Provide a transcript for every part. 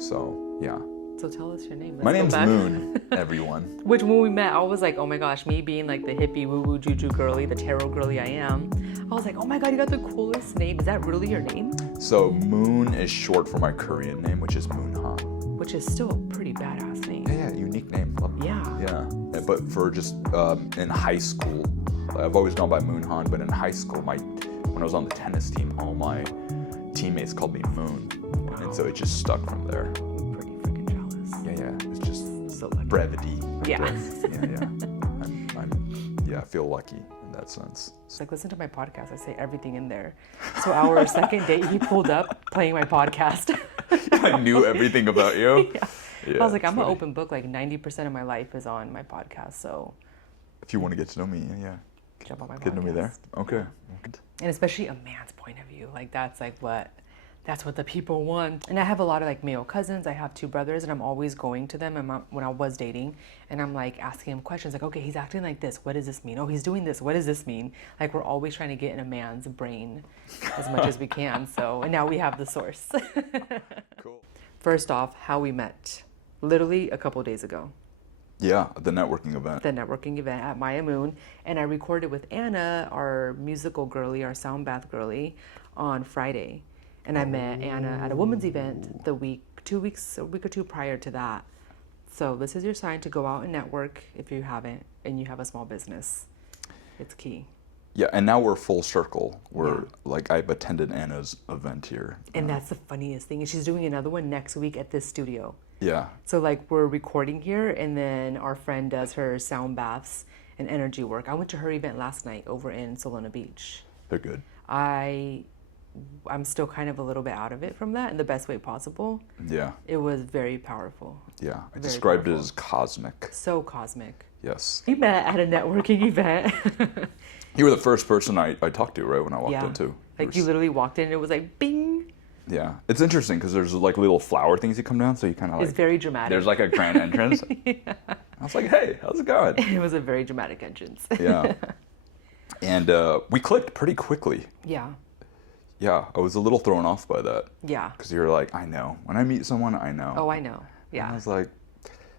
So, yeah. So tell us your name. My name's Moon, everyone. Which when we met, I was like, oh my gosh, me being like the hippie woo-woo juju girly, the tarot girly I am, I was like, oh my god, you got the coolest name. Is that really your name? So Moon is short for my Korean name, which is Moonhan. Which is still a pretty badass name. Yeah, unique name. Love it. Yeah. But for just in high school, I've always gone by Moonhan, but in high school, when I was on the tennis team, all my teammates called me Moon. Wow. And so it just stuck from there. Pretty freaking jealous. Yeah. It's just so lucky. Brevity. Yeah. I feel lucky in that sense. It's like, listen to my podcast. I say everything in there. So our second date, he pulled up playing my podcast. I knew everything about you. Yeah, I was like, I'm an open book. Like 90% of my life is on my podcast. So if you want to get to know me, jump on my podcast. Get to know me there. Okay. And especially a man's point of view. Like that's what the people want. And I have a lot of like male cousins. I have 2 brothers, and I'm always going to them when I was dating, and I'm like asking him questions like, okay, he's acting like this. What does this mean? Oh, he's doing this. What does this mean? Like we're always trying to get in a man's brain as much as we can. So, and now we have the source. Cool. First off, how we met. Literally a couple days ago. Yeah, the networking event. The networking event at Maya Moon. And I recorded with Anna, our musical girly, our sound bath girly, on Friday. And I met Anna at a women's event a week or 2 prior to that. So this is your sign to go out and network if you haven't and you have a small business. It's key. Yeah, and now we're full circle. Like I've attended Anna's event here. And that's the funniest thing. And she's doing another one next week at this studio. Yeah. So like we're recording here, and then our friend does her sound baths and energy work. I went to her event last night over in Solana Beach. They're good. I'm still kind of a little bit out of it from that in the best way possible. Yeah. It was very powerful. Yeah. I described it as cosmic. So cosmic. Yes. We met at a networking event. You were the first person I talked to, right, when I walked in too. Like you literally walked in and it was like bing. Yeah. It's interesting because there's like little flower things that come down, so you kind of like... It's very dramatic. There's like a grand entrance. Yeah. I was like, hey, how's it going? It was a very dramatic entrance. Yeah. And we clicked pretty quickly. Yeah. Yeah, I was a little thrown off by that. Yeah. Because you're like, I know. When I meet someone, I know. Oh, I know. Yeah. And I was like,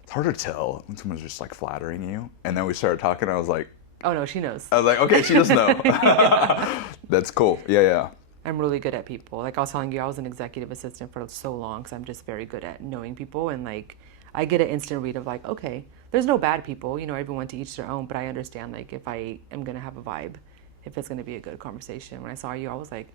it's hard to tell when someone's just like flattering you. And then we started talking, I was like... Oh, no, she knows. I was like, okay, she does know. That's cool. Yeah. I'm really good at people. Like I was telling you, I was an executive assistant for so long, because I'm just very good at knowing people. And like, I get an instant read of like, okay, there's no bad people. You know, everyone to each their own. But I understand like if I am going to have a vibe, if it's going to be a good conversation. When I saw you, I was like...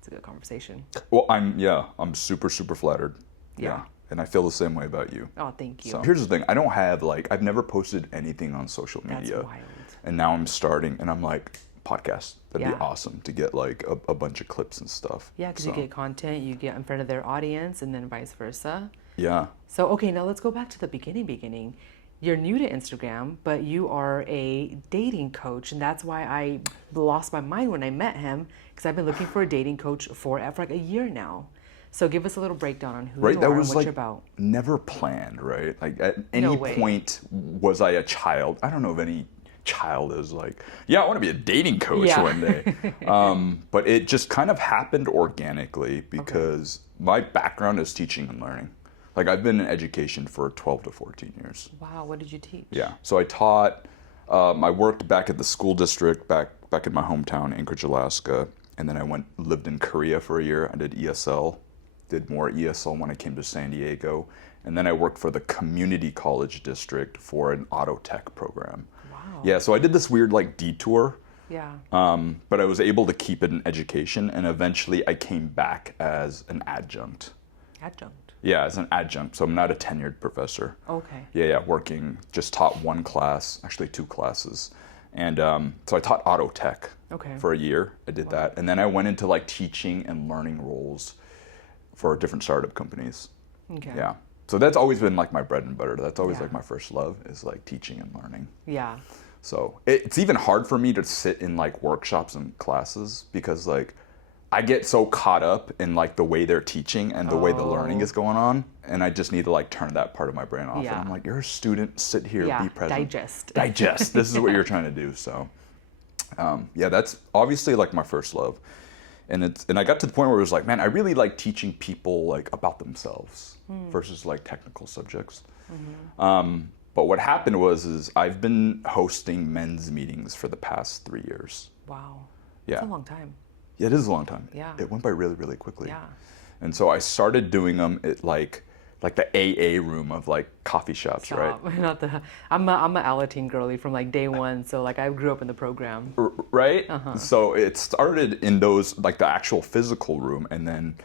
It's a good conversation. Well, I'm super, super flattered. Yeah. And I feel the same way about you. Oh, thank you. So here's the thing. I don't have I've never posted anything on social media. That's wild. And now I'm starting and I'm like, podcast. That'd be awesome to get like a bunch of clips and stuff. Yeah, because you get content, you get in front of their audience, and then vice versa. Yeah. So, okay, now let's go back to the beginning. You're new to Instagram, but you are a dating coach, and that's why I lost my mind when I met him, because I've been looking for a dating coach for like a year now. So give us a little breakdown on who you are and what you're about. Never planned, right? Like at any point was I a child. I don't know if any child is like, yeah, I want to be a dating coach one day. But it just kind of happened organically because my background is teaching and learning. Like I've been in education for 12 to 14 years. Wow, what did you teach? Yeah, so I taught, I worked back at the school district back in my hometown, Anchorage, Alaska. And then I lived in Korea for a year. I did ESL, did more ESL when I came to San Diego. And then I worked for the community college district for an auto tech program. Wow. Yeah, so I did this weird like detour. Yeah. But I was able to keep it in education, and eventually I came back as an adjunct. Adjunct? Yeah, as an adjunct, so I'm not a tenured professor. Okay. Yeah, just taught 1 class, actually 2 classes. And so I taught auto tech for a year. I did that. And then I went into like teaching and learning roles for different startup companies. Okay. Yeah. So that's always been like my bread and butter. That's always like my first love is like teaching and learning. Yeah. So it's even hard for me to sit in like workshops and classes because like I get so caught up in like the way they're teaching and the way the learning is going on, and I just need to like turn that part of my brain off. And I'm like, you're a student, sit here, be present. Digest. This is what you're trying to do. So, that's obviously like my first love. And I got to the point where it was like, man, I really like teaching people like about themselves versus like technical subjects. But what happened is I've been hosting men's meetings for the past 3 years. Wow. Yeah. That's a long time. Yeah, it is a long time. Yeah. It went by really, really quickly. Yeah. And so I started doing them at like the AA room of like coffee shops, right? Not the. I'm a Alateen girly from like day one, so like I grew up in the program. Right? So it started in those, like the actual physical room, and then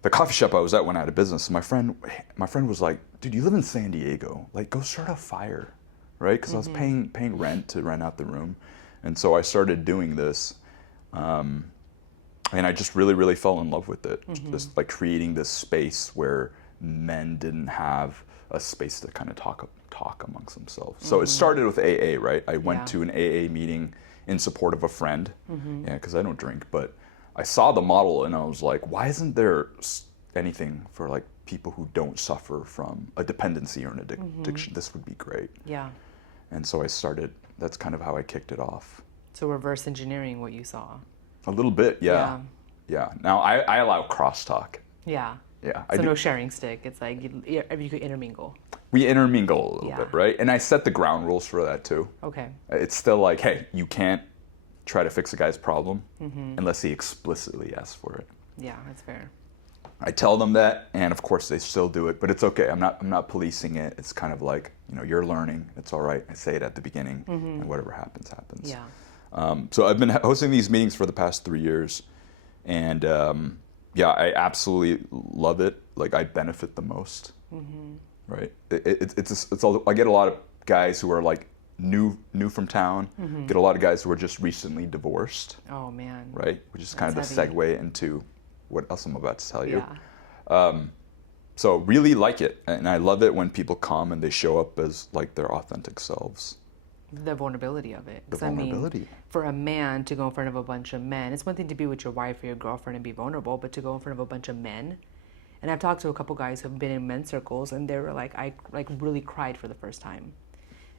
the coffee shop I was at went out of business. My friend was like, dude, you live in San Diego. Like, go start a fire, right? Because I was paying rent to rent out the room. And so I started doing this. And I just really, really fell in love with it. Just like creating this space where men didn't have a space to kind of talk amongst themselves. So it started with AA, right? I went to an AA meeting in support of a friend. Yeah, because I don't drink, but I saw the model and I was like, why isn't there anything for like people who don't suffer from a dependency or an addiction? This would be great. Yeah. And so I started, that's kind of how I kicked it off. So reverse engineering what you saw. A little bit, yeah. Now I allow crosstalk. Yeah. Yeah. So no sharing stick. It's like you could intermingle. We intermingle a little bit, right? And I set the ground rules for that too. Okay. It's still like, hey, you can't try to fix a guy's problem unless he explicitly asks for it. Yeah, that's fair. I tell them that, and of course they still do it, but it's okay. I'm not policing it. It's kind of like, you're learning. It's all right. I say it at the beginning, and whatever happens, happens. Yeah. So I've been hosting these meetings for the past 3 years, and I absolutely love it. Like, I benefit the most, right? I get a lot of guys who are like new from town. Get a lot of guys who are just recently divorced. Oh man. Right, which is kind of the segue into what else I'm about to tell you. Yeah. So really like it, and I love it when people come and they show up as like their authentic selves. The vulnerability of it. The vulnerability. I mean, for a man to go in front of a bunch of men, it's one thing to be with your wife or your girlfriend and be vulnerable, but to go in front of a bunch of men. And I've talked to a couple guys who've been in men's circles, and they were like, I like really cried for the first time.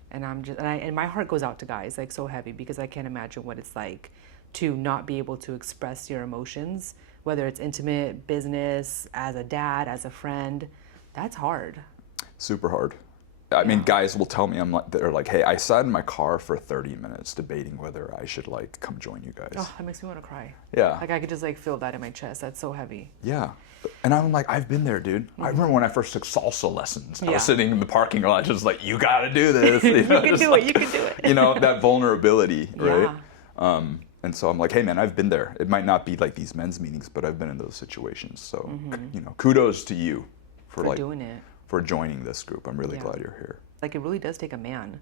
And and my heart goes out to guys, like so heavy, because I can't imagine what it's like to not be able to express your emotions, whether it's intimate, business, as a dad, as a friend. That's hard. Super hard. I mean, guys will tell me, they're like, hey, I sat in my car for 30 minutes debating whether I should like come join you guys. Oh, that makes me want to cry. Yeah. Like I could just like feel that in my chest. That's so heavy. Yeah. And I'm like, I've been there, dude. I remember when I first took salsa lessons. I was sitting in the parking lot just like, you got to do this. You can do it. You can do it. That vulnerability, right? Yeah. And so I'm like, hey, man, I've been there. It might not be like these men's meetings, but I've been in those situations. So, kudos to you for doing it. For joining this group. I'm really glad you're here. Like, it really does take a man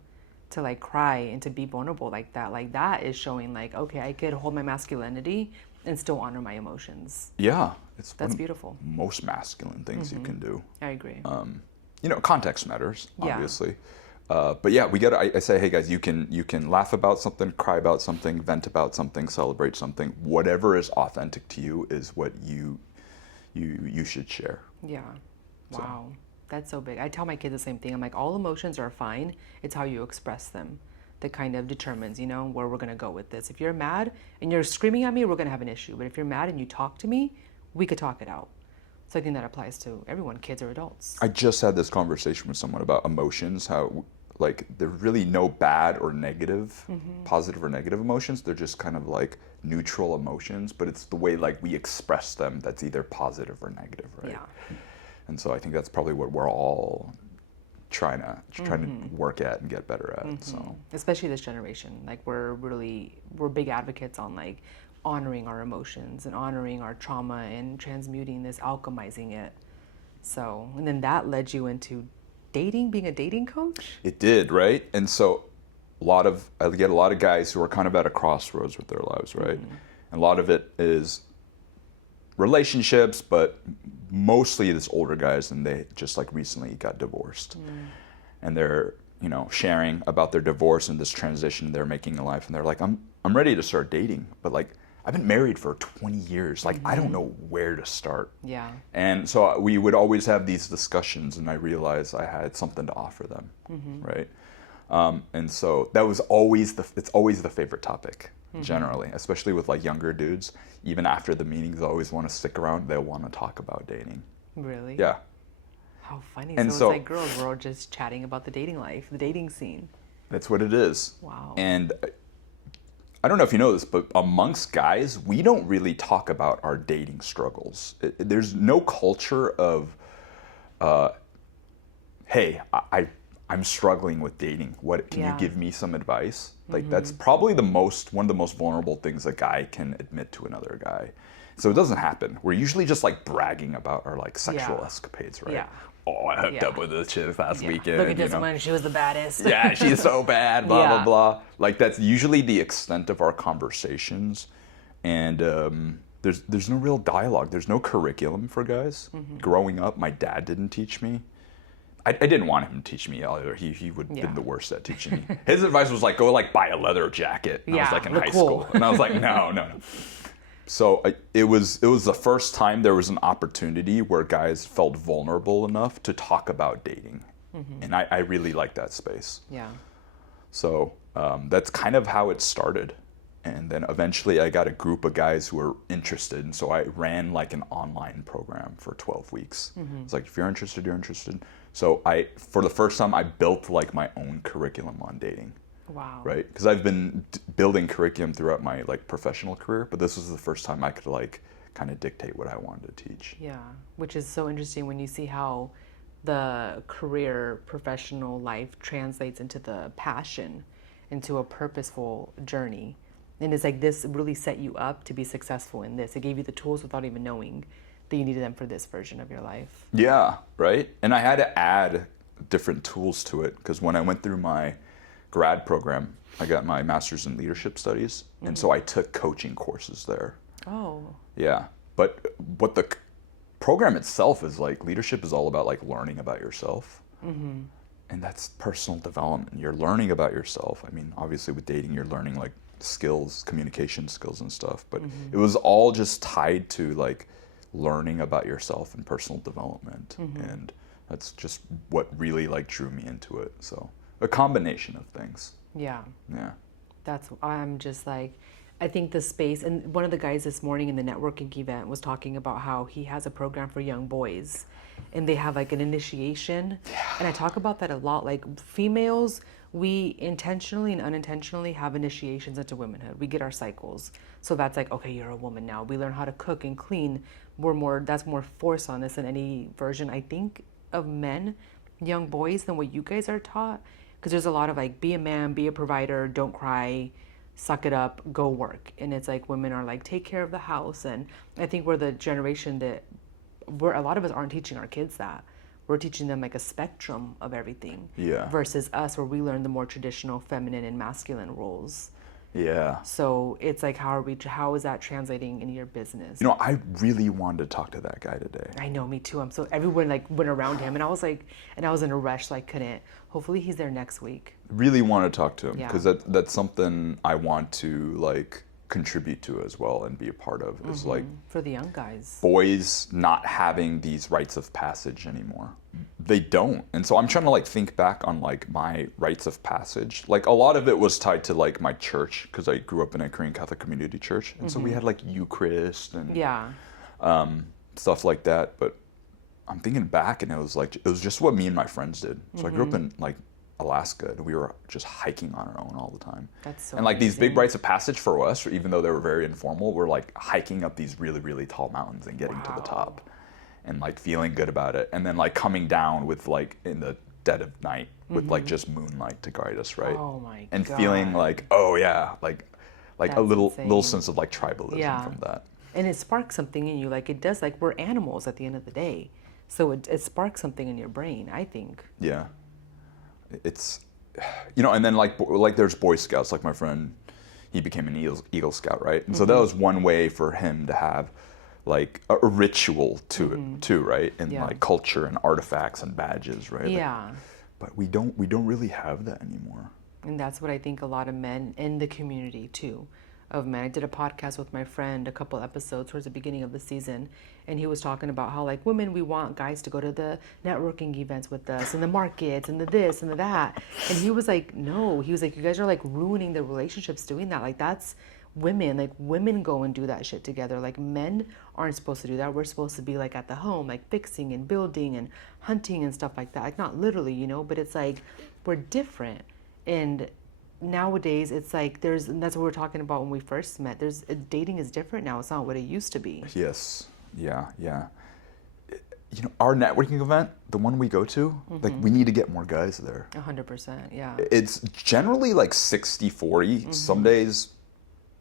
to like cry and to be vulnerable like that. Like, that is showing like, okay, I could hold my masculinity and still honor my emotions. Yeah. That's beautiful. Most masculine things you can do. I agree. Context matters, obviously. But yeah, I say, hey guys, you can laugh about something, cry about something, vent about something, celebrate something. Whatever is authentic to you is what you should share. Yeah. Wow. That's so big. I tell my kids the same thing. I'm like, all emotions are fine. It's how you express them that kind of determines, where we're going to go with this. If you're mad and you're screaming at me, we're going to have an issue. But if you're mad and you talk to me, we could talk it out. So I think that applies to everyone, kids or adults. I just had this conversation with someone about emotions, how like there's really no bad or negative, positive or negative emotions. They're just kind of like neutral emotions, but it's the way like we express them that's either positive or negative, right? Yeah. And so I think that's probably what we're all trying to work at and get better at. So especially this generation, like we're big advocates on like honoring our emotions and honoring our trauma and transmuting this, alchemizing it. So, and then that led you into dating, being a dating coach? It did, right? And so I get a lot of guys who are kind of at a crossroads with their lives, right? And a lot of it is relationships, but mostly it's older guys, and they just like recently got divorced. And they're, sharing about their divorce and this transition they're making in life, and they're like, I'm ready to start dating, but like I've been married for 20 years. Like I don't know where to start. Yeah. And so we would always have these discussions, and I realized I had something to offer them, right? And so that was always it's always the favorite topic. generally, especially with like younger dudes. Even after the meetings, they always want to stick around. They'll want to talk about dating. Really? Yeah. How funny. And So so- it's like girls, we're all just chatting about the dating life, the dating scene. That's what it is. Wow. And I don't know if you know this, but amongst guys, we don't really talk about our dating struggles. There's no culture of, hey, I'm struggling with dating. What can you give me some advice? Like that's probably one of the most vulnerable things a guy can admit to another guy. So it doesn't happen. We're usually just like bragging about our like sexual escapades, right? Yeah. Oh, I hooked up with this chick last weekend. Look at this one, she was the baddest. Yeah, she's so bad, blah, Yeah. blah, blah. Like, that's usually the extent of our conversations. And there's no real dialogue. There's no curriculum for guys. Growing up, my dad didn't teach me. I didn't want him to teach me either. He would have been the worst at teaching me. His advice was like, go like buy a leather jacket. And I was like in high school. And I was like, no. So it was the first time there was an opportunity where guys felt vulnerable enough to talk about dating. And I really like that space. Yeah. So that's kind of how it started. And then eventually I got a group of guys who were interested. And so I ran like an online program for 12 weeks. It's like, if you're interested, you're interested. So for the first time, I built like my own curriculum on dating. Wow. Right? Because I've been building curriculum throughout my like professional career, but this was the first time I could like kind of dictate what I wanted to teach. Yeah, which is so interesting when you see how the career professional life translates into the passion, into a purposeful journey. And it's like this really set you up to be successful in this. It gave you the tools without even knowing that you needed them for this version of your life. Yeah, right? And I had to add different tools to it because when I went through my grad program, I got my master's in leadership studies, and so I took coaching courses there. Oh. Yeah, but what the program itself is like, leadership is all about like learning about yourself, and that's personal development. You're learning about yourself. I mean, obviously with dating, you're learning like skills, communication skills and stuff, but it was all just tied to like learning about yourself and personal development, and that's just what really like drew me into it. So a combination of things. Yeah. Yeah. I'm just like, I think the space, and one of the guys this morning in the networking event was talking about how he has a program for young boys and they have like an initiation. And I talk about that a lot. Like females, we intentionally and unintentionally have initiations into womanhood. We get our cycles. So that's like, okay, you're a woman now. We learn how to cook and clean. That's more force on us than any version, I think, of men, young boys, than what you guys are taught. Because there's a lot of like, be a man, be a provider, don't cry, suck it up, go work. And it's like women are like, take care of the house. And I think we're the generation that a lot of us aren't teaching our kids that. We're teaching them like a spectrum of everything. Yeah. Versus us, where we learn the more traditional feminine and masculine roles. Yeah. So it's like, how is that translating in your business? You know, I really wanted to talk to that guy today. I know, me too. Everyone like went around him and I was in a rush, so I couldn't. Hopefully he's there next week. Really want to talk to him Yeah. because that's something I want to like contribute to as well and be a part of, is like For the young guys. boys not having these rites of passage anymore. They don't. And so I'm trying to like think back on like my rites of passage. Like a lot of it was tied to like my church, because I grew up in a Korean Catholic community church, and so we had like Eucharist and Yeah. stuff like that. But I'm thinking back, and it was just what me and my friends did. So I grew up in like Alaska, and we were just hiking on our own all the time. That's so and like these big amazing. rites of passage for us, even though they were very informal, were like hiking up these really, really tall mountains and getting to the top and like feeling good about it. And then like coming down with like in the dead of night with like just moonlight to guide us, right? Oh my and God. feeling like, oh yeah, like a That's little insane. sense of like tribalism from that. And it sparks something in you. Like it does, like we're animals at the end of the day. So it sparks something in your brain, I think. Yeah. It's, you know, and then like there's Boy Scouts, like my friend, he became an Eagle Scout, right? And so that was one way for him to have like a ritual to it too, right? And like culture and artifacts and badges, right? Yeah. But we don't really have that anymore. And that's what I think a lot of men in the community too, of men. I did a podcast with my friend a couple episodes towards the beginning of the season, and he was talking about how like women, we want guys to go to the networking events with us and the markets and the this and the that. And he was like, no, he was like, you guys are like ruining the relationships doing that. Like that's women, like women go and do that shit together. Like men aren't supposed to do that. We're supposed to be like at the home, like fixing and building and hunting and stuff like that. Like not literally, you know, but it's like we're different. And nowadays it's like and that's what we were talking about when we first met. Dating is different now. It's not what it used to be. Yes. Yeah. You know, our networking event, the one we go to, like we need to get more guys there. 100%, yeah. It's generally like 60-40, some days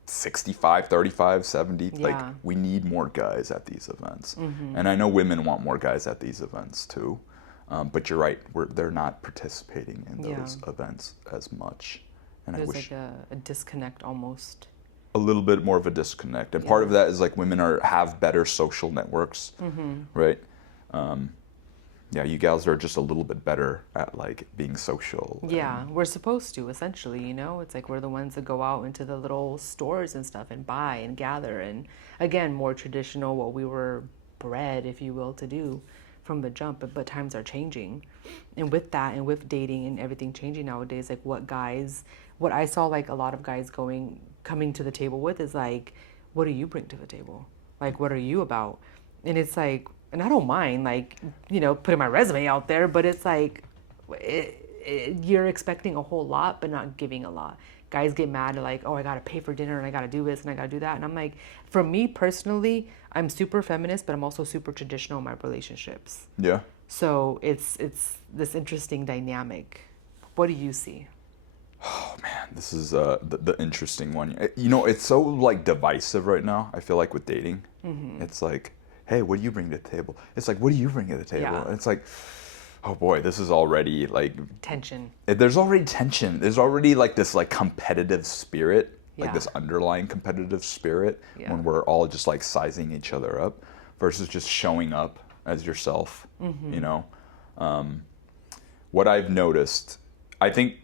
65, 35, 70. Yeah. Like we need more guys at these events. And I know women want more guys at these events too. But you're right, they're not participating in those events as much. And There's I wish like a disconnect almost. a little bit more of a disconnect. And part of that is like women have better social networks, right? Yeah, you gals are just a little bit better at like being social. Yeah, we're supposed to, essentially, you know? It's like we're the ones that go out into the little stores and stuff and buy and gather. And again, more traditional, what we were bred, if you will, to do from the jump. But times are changing. And with that and with dating and everything changing nowadays, like what I saw like a lot of guys coming to the table with is like, what do you bring to the table? Like, what are you about? And it's like, and I don't mind, like, you know, putting my resume out there, but it's like, you're expecting a whole lot, but not giving a lot. Guys get mad at like, oh, I got to pay for dinner and I got to do this and I got to do that. And I'm like, for me personally, I'm super feminist, but I'm also super traditional in my relationships. Yeah. So it's this interesting dynamic. What do you see? Oh man, this is the interesting one. You know, it's so like divisive right now. I feel like with dating, it's like, hey, what do you bring to the table? It's like, what do you bring to the table? Yeah. It's like, oh boy, this is already like Tension. There's already tension. There's already like this like competitive spirit, like Yeah. this underlying competitive spirit when we're all just like sizing each other up versus just showing up as yourself, you know? What I've noticed, I think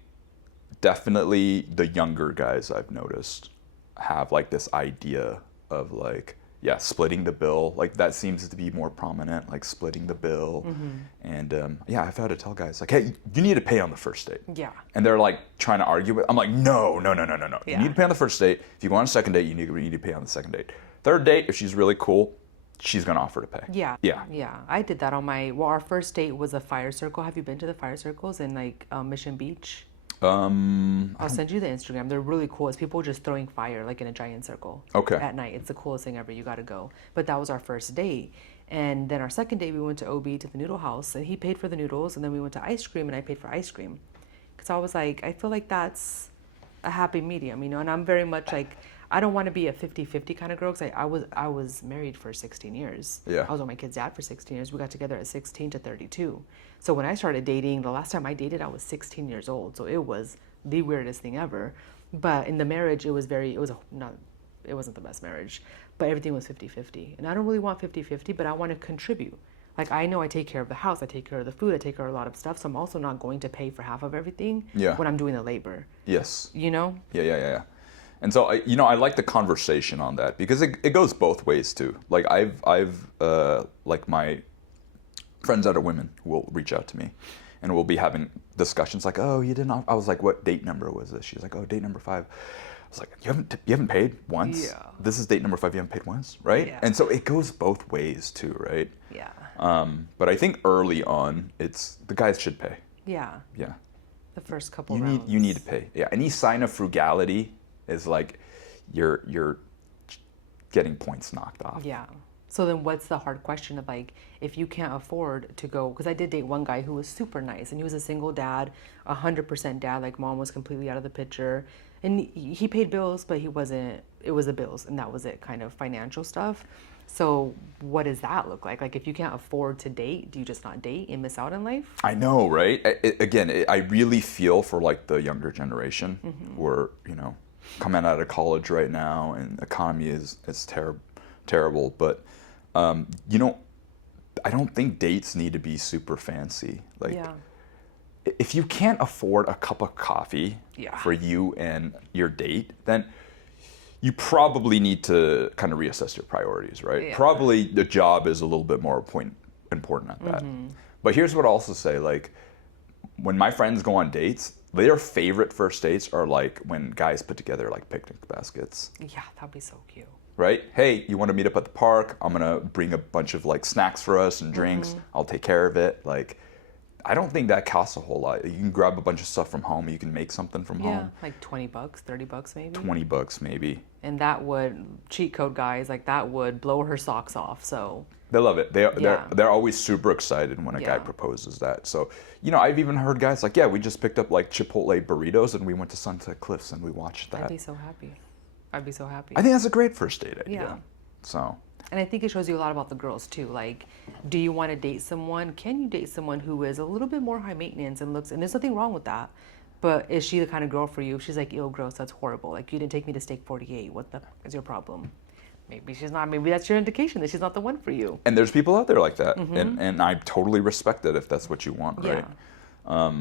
definitely the younger guys I've noticed have like this idea of like, yeah, splitting the bill. Like that seems to be more prominent, like splitting the bill. And yeah, I've had to tell guys like, hey, you need to pay on the first date. Yeah. And they're like trying to argue with, I'm like, no. Yeah. You need to pay on the first date. If you go on a second date, you need to pay on the second date. Third date, if she's really cool, she's gonna offer to pay. Yeah. Yeah. Yeah. I did that our first date was a fire circle. Have you been to the fire circles in like Mission Beach? I'll send you the Instagram. They're really cool. It's people just throwing fire like in a giant circle. Okay. At night. It's the coolest thing ever. You got to go. But that was our first date. And then our second date, we went to OB to the noodle house and he paid for the noodles. And then we went to ice cream and I paid for ice cream. Because I was like, I feel like that's a happy medium, you know? And I'm very much like, I don't want to be a 50-50 kind of girl because I was married for 16 years. Yeah. I was with my kid's dad for 16 years. We got together at 16 to 32. So when I started dating, the last time I dated, I was 16 years old. So it was the weirdest thing ever. But in the marriage, it wasn't the best marriage, but everything was 50-50. And I don't really want 50-50, but I want to contribute. Like I know I take care of the house, I take care of the food, I take care of a lot of stuff. So I'm also not going to pay for half of everything when I'm doing the labor. Yes. You know? Yeah. And so I like the conversation on that because it goes both ways too. Like I've like my friends that are women will reach out to me and we'll be having discussions like, oh, you didn't, I was like, what date number was this? She's like, oh, date number 5. I was like, you haven't paid once? Yeah. This is date number 5, you haven't paid once, right? Yeah. And so it goes both ways too, right? Yeah. But I think early on, the guys should pay. Yeah. Yeah. The first couple rounds. You need to pay. Yeah. Any sign of frugality is like you're getting points knocked off. Yeah. So then what's the hard question of like, if you can't afford to go, because I did date one guy who was super nice and he was a single dad, 100% dad, like mom was completely out of the picture. And he paid bills, but it was the bills and that was it, kind of financial stuff. So what does that look like? Like if you can't afford to date, do you just not date and miss out in life? I know, right? I really feel for like the younger generation who are, you know, coming out of college right now and the economy is terrible. But, you know, I don't think dates need to be super fancy. Like, Yeah. if you can't afford a cup of coffee for you and your date, then you probably need to kind of reassess your priorities, right? Yeah. Probably the job is a little bit more important at that. But here's what I'll also say, like, when my friends go on dates, their favorite first dates are like when guys put together like picnic baskets. Yeah, that'd be so cute. Right? Hey, you want to meet up at the park? I'm gonna bring a bunch of like snacks for us and drinks. I'll take care of it. Like, I don't think that costs a whole lot. You can grab a bunch of stuff from home. You can make something from home. Like $20, $30 maybe. $20 maybe. And that would, cheat code guys, like that would blow her socks off. So they love it. They're always super excited when a guy proposes that. So, I've even heard guys like, yeah, we just picked up like Chipotle burritos and we went to Sunset Cliffs and we watched that. I'd be so happy. I think that's a great first date idea. Yeah. So. And I think it shows you a lot about the girls too. Like, do you want to date someone? Can you date someone who is a little bit more high maintenance and looks, and there's nothing wrong with that. But is she the kind of girl for you? If she's like, ew, gross, that's horrible. Like, you didn't take me to Steak 48. What the f is your problem? Maybe she's not. Maybe that's your indication that she's not the one for you. And there's people out there like that. And I totally respect it if that's what you want, right? Yeah.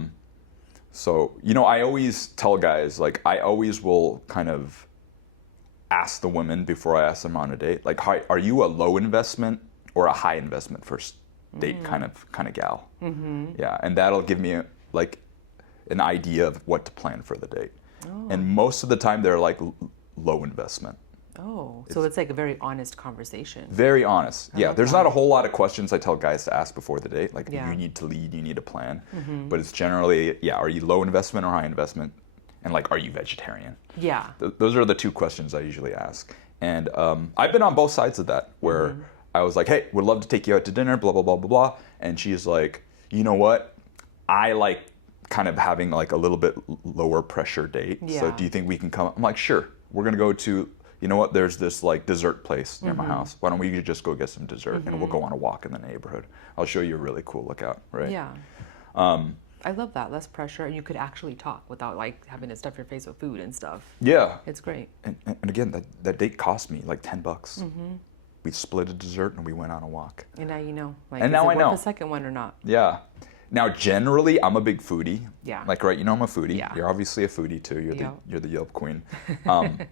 So, I always tell guys, like, I always will kind of ask the women before I ask them on a date, like, are you a low investment or a high investment first date kind of gal? Yeah, and that'll give me like an idea of what to plan for the date. And most of the time they're like low investment. So it's like a very honest conversation. Very honest. Yeah, there's not a whole lot of questions I tell guys to ask before the date. Like, you need to lead, you need a plan. But it's generally, are you low investment or high investment? And like, are you vegetarian? Yeah. Those are the two questions I usually ask. And I've been on both sides of that, where I was like, hey, would love to take you out to dinner, blah, blah, blah, blah, blah. And she's like, you know what? I like kind of having like a little bit lower pressure date. Yeah. So do you think we can come? I'm like, sure. We're going to go to, you know what? There's this like dessert place near my house. Why don't we just go get some dessert and we'll go on a walk in the neighborhood. I'll show you a really cool lookout, right? Yeah. I love that. Less pressure, and you could actually talk without like having to stuff your face with food and stuff. Yeah. It's great. And again, that date cost me like $10. We split a dessert and we went on a walk. And now you know. Like, and now I know. The second one or not? Yeah. Now, generally, I'm a big foodie. Yeah. Like, right, I'm a foodie. Yeah. You're obviously a foodie too. You're the Yelp queen.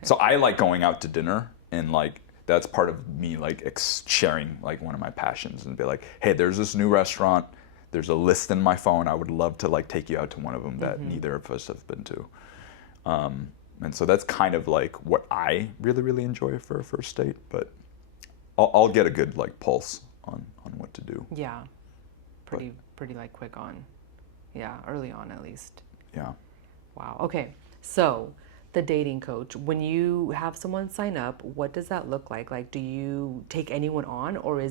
So I like going out to dinner, and like that's part of me like sharing like one of my passions and be like, hey, there's this new restaurant. There's a list in my phone. I would love to like take you out to one of them that neither of us have been to. And so that's kind of like what I really, really enjoy for a first date. But I'll get a good like pulse on what to do. Yeah. Pretty like quick on. Yeah, early on at least. Yeah. Wow. Okay. So the dating coach, when you have someone sign up, what does that look like? Like, do you take anyone on, or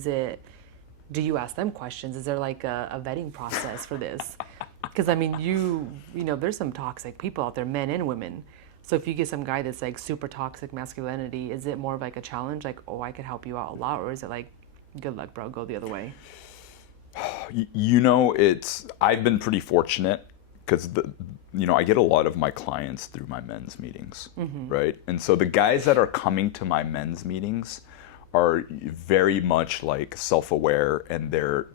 do you ask them questions? Is there like a vetting process for this? Because I mean, you know, there's some toxic people out there, men and women. So if you get some guy that's like super toxic masculinity, is it more of like a challenge? Like, oh, I could help you out a lot, or is it like, good luck, bro, go the other way? I've been pretty fortunate because I get a lot of my clients through my men's meetings, right? And so the guys that are coming to my men's meetings are very much like self-aware, and they're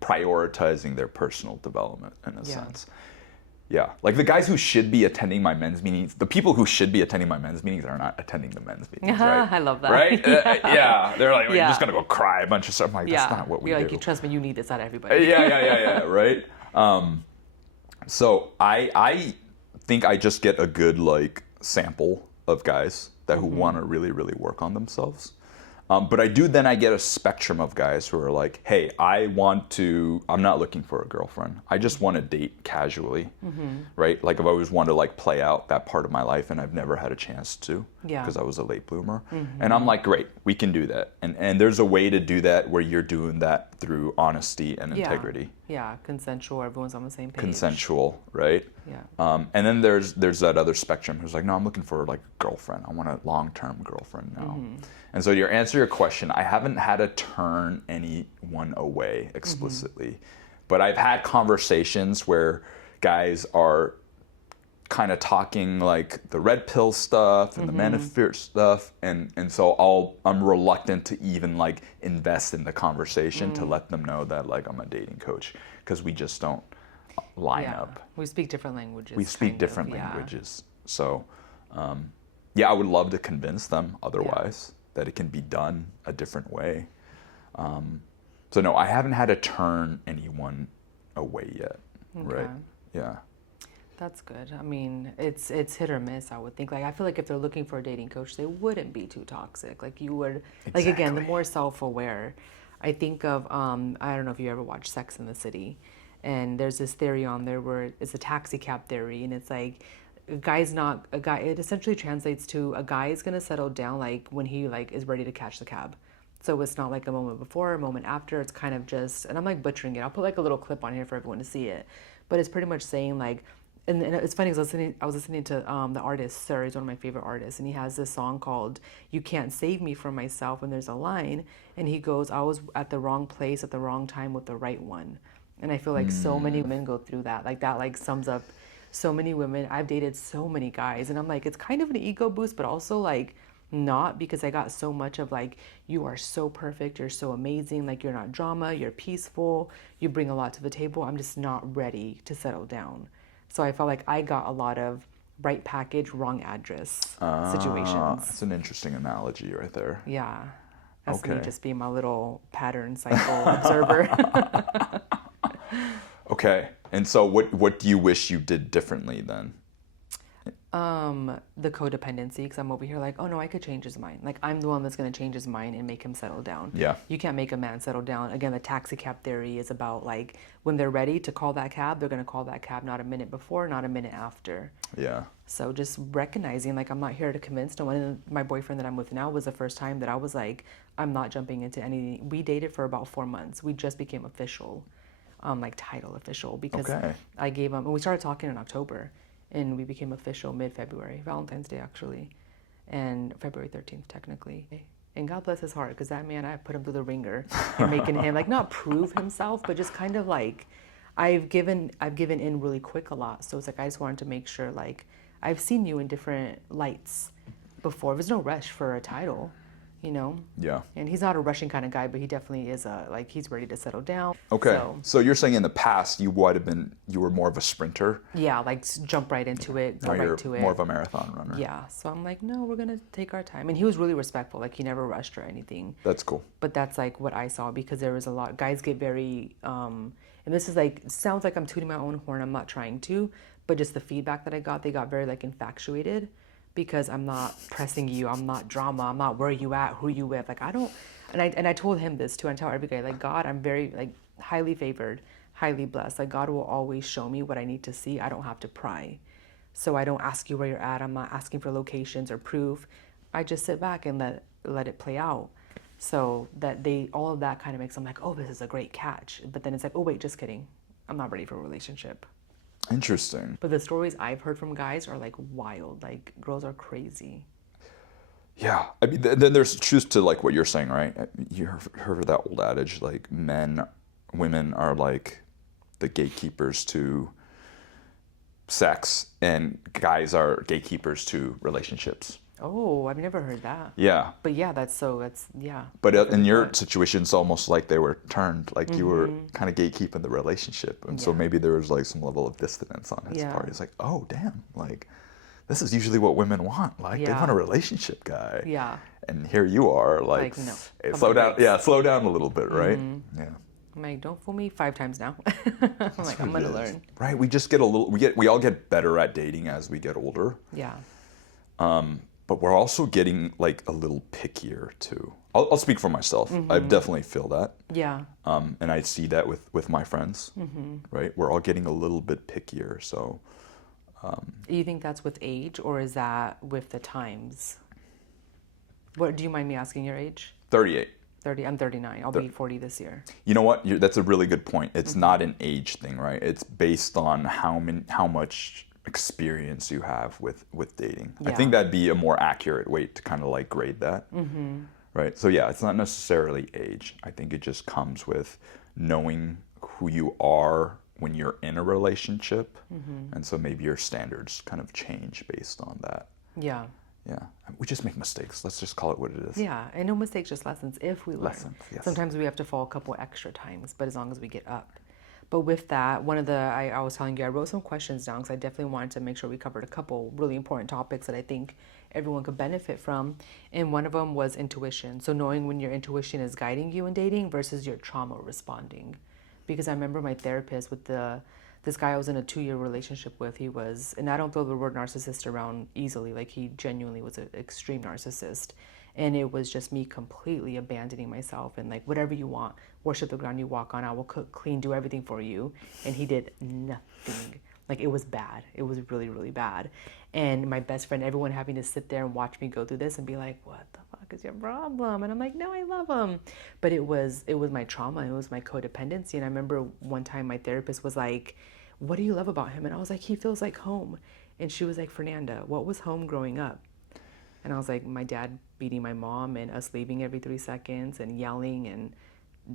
prioritizing their personal development in a sense. Yeah, like the guys who should be attending my men's meetings, the people who should be attending my men's meetings are not attending the men's meetings, right? I love that. Right? Yeah, they're like, you're just gonna go cry a bunch of stuff. I'm like, that's not what we do. You're like, you trust me, you need this out of everybody. Yeah, right? So I think I just get a good like sample of guys who want to really, really work on themselves. But I get a spectrum of guys who are like, hey, I'm not looking for a girlfriend. I just want to date casually, right? Like I've always wanted to like play out that part of my life, and I've never had a chance to because I was a late bloomer. And I'm like, great, we can do that. And there's a way to do that where you're doing that through honesty and integrity. Yeah, consensual, everyone's on the same page. Consensual, right? Yeah. And then there's that other spectrum who's like, no, I'm looking for like a girlfriend. I want a long-term girlfriend now. And so to answer your question, I haven't had to turn anyone away explicitly, but I've had conversations where guys are kind of talking like the red pill stuff and the manifest stuff, and so I'm reluctant to even like invest in the conversation to let them know that like I'm a dating coach, because we just don't line up. We speak different languages. We speak different languages. So I would love to convince them otherwise that it can be done a different way. So no, I haven't had to turn anyone away yet, right? Yeah. That's good. I mean, it's hit or miss, I would think. Like, I feel like if they're looking for a dating coach, they wouldn't be too toxic. Like, you would, like, again, the more self-aware. I think of, I don't know if you ever watched Sex in the City, and there's this theory on there where it's a taxi cab theory, and it's like, it essentially translates to a guy is going to settle down, like, when he, like, is ready to catch the cab. So it's not like a moment before, a moment after. It's kind of just, and I'm like butchering it. I'll put like a little clip on here for everyone to see it. But it's pretty much saying like, and it's funny because I was listening to the artist Sir. He's one of my favorite artists, and he has this song called "You Can't Save Me from Myself." And there's a line, and he goes, "I was at the wrong place at the wrong time with the right one." And I feel like so many women go through that. Like that, like sums up so many women. I've dated so many guys, and I'm like, it's kind of an ego boost, but also like not, because I got so much of like, you are so perfect, you're so amazing, like you're not drama, you're peaceful, you bring a lot to the table. I'm just not ready to settle down. So I felt like I got a lot of right package, wrong address situations. That's an interesting analogy right there. Yeah. That's me just being my little pattern cycle observer. Okay. And so what do you wish you did differently then? The codependency, because I'm over here like, oh no, I could change his mind. Like, I'm the one that's going to change his mind and make him settle down. Yeah. You can't make a man settle down. Again, the taxi cab theory is about like, when they're ready to call that cab, they're going to call that cab not a minute before, not a minute after. Yeah. So just recognizing, like, I'm not here to convince no one. And my boyfriend that I'm with now was the first time that I was like, I'm not jumping into anything. We dated for about 4 months. We just became official, like title official, because I gave him, and we started talking in October. And we became official mid-February, Valentine's Day actually, and February 13th technically. And God bless his heart, because that man, I put him through the ringer, and making him like not prove himself, but just kind of like, I've given in really quick a lot. So it's like I just wanted to make sure, like, I've seen you in different lights before. There's no rush for a title, you know? Yeah. And he's not a rushing kind of guy, but he definitely is like, he's ready to settle down. Okay. So you're saying in the past you were more of a sprinter? Yeah, like jump right into it, go right to it. More of a marathon runner. Yeah. So I'm like, no, we're gonna take our time. And he was really respectful. Like, he never rushed or anything. That's cool. But that's like what I saw, because there was a lot, guys get very and this is like, sounds like I'm tooting my own horn. I'm not trying to, but just the feedback that I got, they got very like infatuated. Because I'm not pressing you, I'm not drama, I'm not where you at, who you with. Like, I don't, and I told him this too. I tell every guy, like, God, I'm very like highly favored, highly blessed. Like, God will always show me what I need to see. I don't have to pry. So I don't ask you where you're at. I'm not asking for locations or proof. I just sit back and let it play out. So that all of that kind of makes them like, oh, this is a great catch. But then it's like, oh wait, just kidding. I'm not ready for a relationship. Interesting. But the stories I've heard from guys are like wild. Like, girls are crazy. Yeah. I mean, then there's truth to like what you're saying, right? You heard that old adage, like women are like the gatekeepers to sex, and guys are gatekeepers to relationships. Oh, I've never heard that. Yeah. But yeah, that's yeah. But in your situation, it's almost like they were turned, like you were kind of gatekeeping the relationship. And so maybe there was like some level of dissonance on his part. It's like, oh, damn, like this is usually what women want. Like they want a relationship guy. Yeah. And here you are like no, hey, slow down. Yeah, slow down a little bit, right? Yeah. I'm like, don't fool me 5 times now. I'm like, I'm going to learn. Right. We just get we all get better at dating as we get older. Yeah. But we're also getting like a little pickier too. I'll speak for myself. I definitely feel that. Yeah. And I see that with my friends, right? We're all getting a little bit pickier. So. You think that's with age, or is that with the times? What, do you mind me asking your age? 38. 30. I'm 39. I'll be 40 this year. You know what? That's a really good point. It's not an age thing, right? It's based on how much experience you have with dating. Yeah. I think that'd be a more accurate way to kind of like grade that. Right? So yeah, it's not necessarily age. I think it just comes with knowing who you are when you're in a relationship. And so maybe your standards kind of change based on that. Yeah. Yeah. We just make mistakes. Let's just call it what it is. Yeah. And no mistakes, just lessons if we learn. Lessons, yes. Sometimes we have to fall a couple extra times, but as long as we get up. But with that, I was telling you, I wrote some questions down because I definitely wanted to make sure we covered a couple really important topics that I think everyone could benefit from. And one of them was intuition. So knowing when your intuition is guiding you in dating versus your trauma responding. Because I remember my therapist with the this guy I was in a 2-year relationship with, he was, and I don't throw the word narcissist around easily, like he genuinely was an extreme narcissist. And it was just me completely abandoning myself and like, whatever you want, worship the ground you walk on, I will cook, clean, do everything for you. And he did nothing. Like, it was bad. It was really, really bad. And my best friend, everyone having to sit there and watch me go through this and be like, what the fuck is your problem? And I'm like, no, I love him. But it was my trauma. It was my codependency. And I remember one time my therapist was like, what do you love about him? And I was like, he feels like home. And she was like, Fernanda, what was home growing up? And I was like, my dad beating my mom and us leaving every 3 seconds and yelling and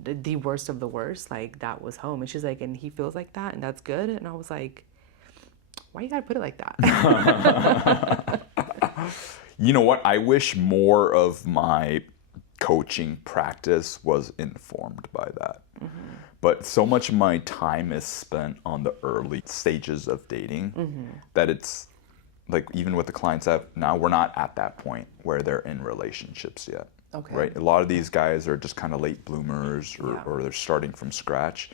the worst of the worst. Like, that was home. And she's like, and he feels like that and that's good? And I was like, why you gotta put it like that? You know what? I wish more of my coaching practice was informed by that. Mm-hmm. But so much of my time is spent on the early stages of dating that it's like, even with the clients I have now, we're not at that point where they're in relationships yet. Okay. Right? A lot of these guys are just kind of late bloomers or they're starting from scratch.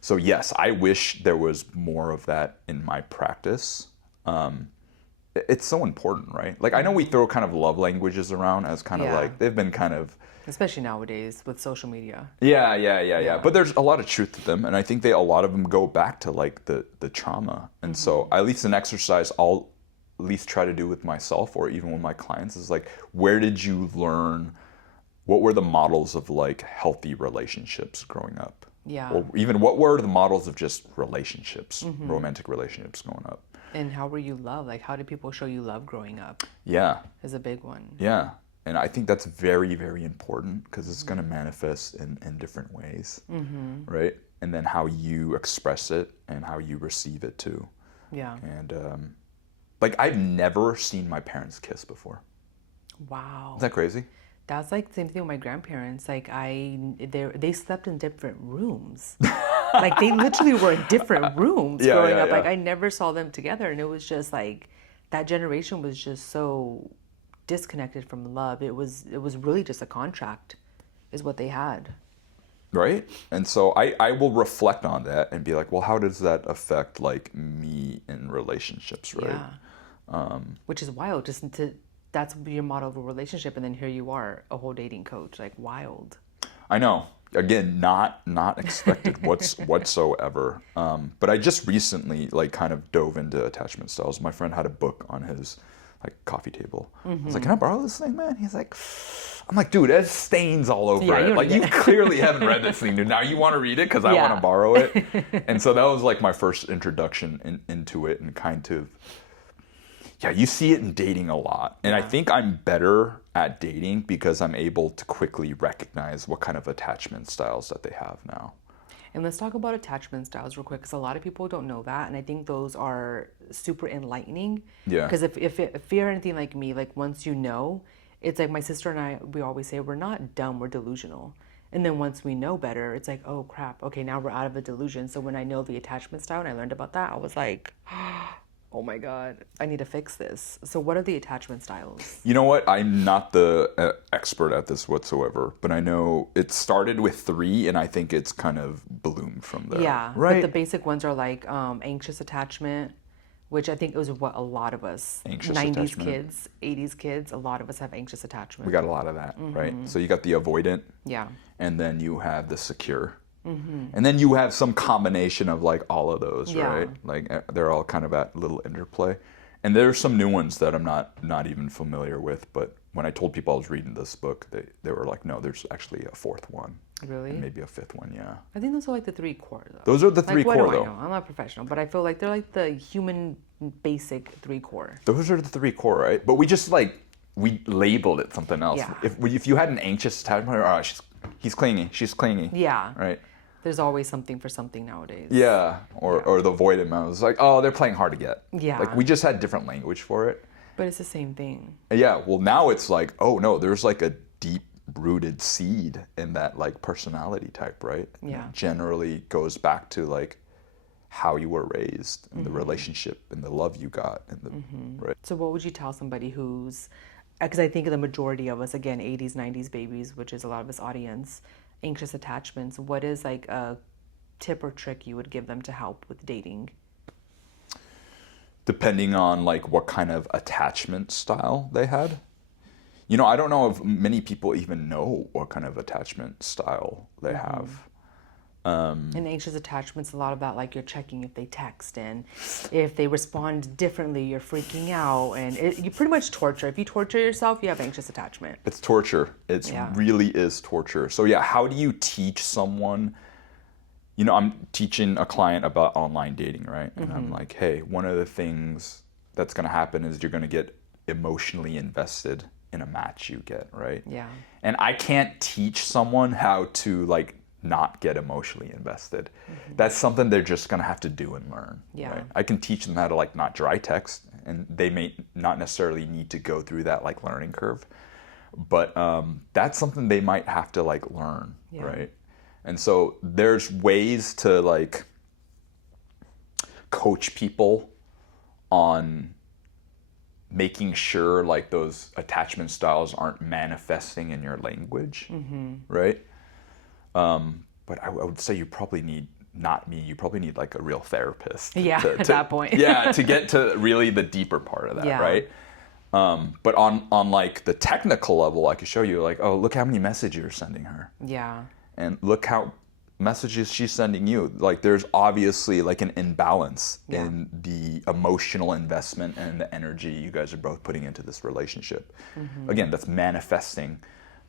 So yes, I wish there was more of that in my practice. It's so important, right? Like, I know we throw kind of love languages around as kind of like, they've been kind of... Especially nowadays with social media. Yeah. But there's a lot of truth to them. And I think a lot of them go back to like the trauma. And so at least an exercise I'll at least try to do with myself or even with my clients is like, where did you learn, what were the models of like healthy relationships growing up? Yeah. Or even what were the models of just relationships, romantic relationships growing up? And how were you loved? Like, how did people show you love growing up? Yeah. Is a big one. Yeah. And I think that's very, very important because it's going to manifest in different ways, right? And then how you express it and how you receive it too. Yeah. And like, I've never seen my parents kiss before. Wow. Is that crazy? That's like the same thing with my grandparents. Like, they slept in different rooms. Like, they literally were in different rooms growing up. Like, I never saw them together. And it was just like, that generation was just so disconnected from love. It was really just a contract is what they had. Right? And so I will reflect on that and be like, well, how does that affect like me in relationships, right? Yeah. Which is wild, that's your model of a relationship, and then here you are, a whole dating coach. Like, wild. I know. Again, not expected whatsoever. But I just recently like kind of dove into attachment styles. My friend had a book on his like coffee table. I was like, can I borrow this thing, man? He's like, I'm like, dude, there's stains all over it. Like, you clearly haven't read this thing, dude. Now you want to read it because I want to borrow it. And so that was like my first introduction into it, and kind of, you see it in dating a lot. And I think I'm better at dating because I'm able to quickly recognize what kind of attachment styles that they have now. And let's talk about attachment styles real quick, because a lot of people don't know that, and I think those are super enlightening. Yeah. Because if you're anything like me, like, once you know, it's like my sister and I, we always say we're not dumb, we're delusional. And then once we know better, it's like, oh crap, okay, now we're out of a delusion. So when I know the attachment style and I learned about that, I was like, oh my God, I need to fix this. So what are the attachment styles? You know what? I'm not the expert at this whatsoever, but I know it started with 3, and I think it's kind of bloomed from there. Yeah, right? But the basic ones are like anxious attachment, which I think was what a lot of us, anxious 90s attachment. Kids, 80s kids, a lot of us have anxious attachment. We got a lot of that, right? So you got the avoidant. Yeah. And then you have the secure. And then you have some combination of like all of those, right? Like, they're all kind of at little interplay. And there's some new ones that I'm not even familiar with, but when I told people I was reading this book, they were like, no, there's actually a 4th one. Really? And maybe a 5th one, yeah. I think those are like the 3 core, though. Those are the 3 core, though. What do I know? I'm not a professional, but I feel like they're like the human basic 3 core. Those are the 3 core, right? But we just like, we labeled it something else. Yeah. If you had an anxious attachment, oh, he's clingy, she's clingy. Yeah. Right? There's always something for something nowadays. Yeah, or the avoidant mode. It's like, oh, they're playing hard to get. Yeah. Like, we just had different language for it. But it's the same thing. Yeah, well, now it's like, oh no, there's like a deep-rooted seed in that like personality type, right? Yeah. It generally goes back to like how you were raised and the relationship and the love you got. And the right. So what would you tell somebody who's, because I think the majority of us, again, 80s, 90s babies, which is a lot of us audience, anxious attachments, what is like a tip or trick you would give them to help with dating? Depending on like what kind of attachment style they had. You know, I don't know if many people even know what kind of attachment style they have. And anxious attachment's a lot about like you're checking if they text, and if they respond differently, you're freaking out, and you pretty much torture. If you torture yourself, you have anxious attachment. It's torture. It really is torture. So yeah, how do you teach someone? You know, I'm teaching a client about online dating, right? And I'm like, hey, one of the things that's going to happen is you're going to get emotionally invested in a match you get, right? Yeah. And I can't teach someone how to like not get emotionally invested. That's something they're just going to have to do and learn. Yeah. Right? I can teach them how to like not dry text, and they may not necessarily need to go through that like learning curve, but that's something they might have to like learn, right? And so there's ways to like coach people on making sure like those attachment styles aren't manifesting in your language, right? But I would say you probably need, not me, you probably need like a real therapist. At that point. To get to really the deeper part of that, right? But on like the technical level, I could show you like, oh, look how many messages you're sending her. Yeah. And look how messages she's sending you. Like there's obviously like an imbalance in the emotional investment and the energy you guys are both putting into this relationship. Again, that's manifesting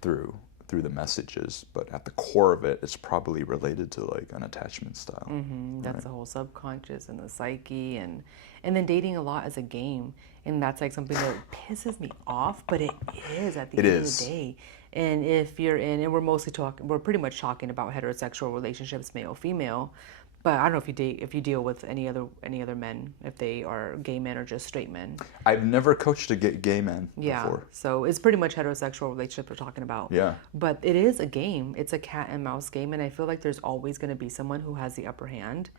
through the messages, but at the core of it, it's probably related to like an attachment style. That's the whole subconscious and the psyche, and then dating a lot as a game, and that's like something that pisses me off, but it is at the end of the day. And if you're in, and we're pretty much talking about heterosexual relationships, male, female, but I don't know if you deal with any other men, if they are gay men or just straight men. I've never coached a gay man before. So it's pretty much heterosexual relationship we're talking about. Yeah. But it is a game. It's a cat and mouse game, and I feel like there's always going to be someone who has the upper hand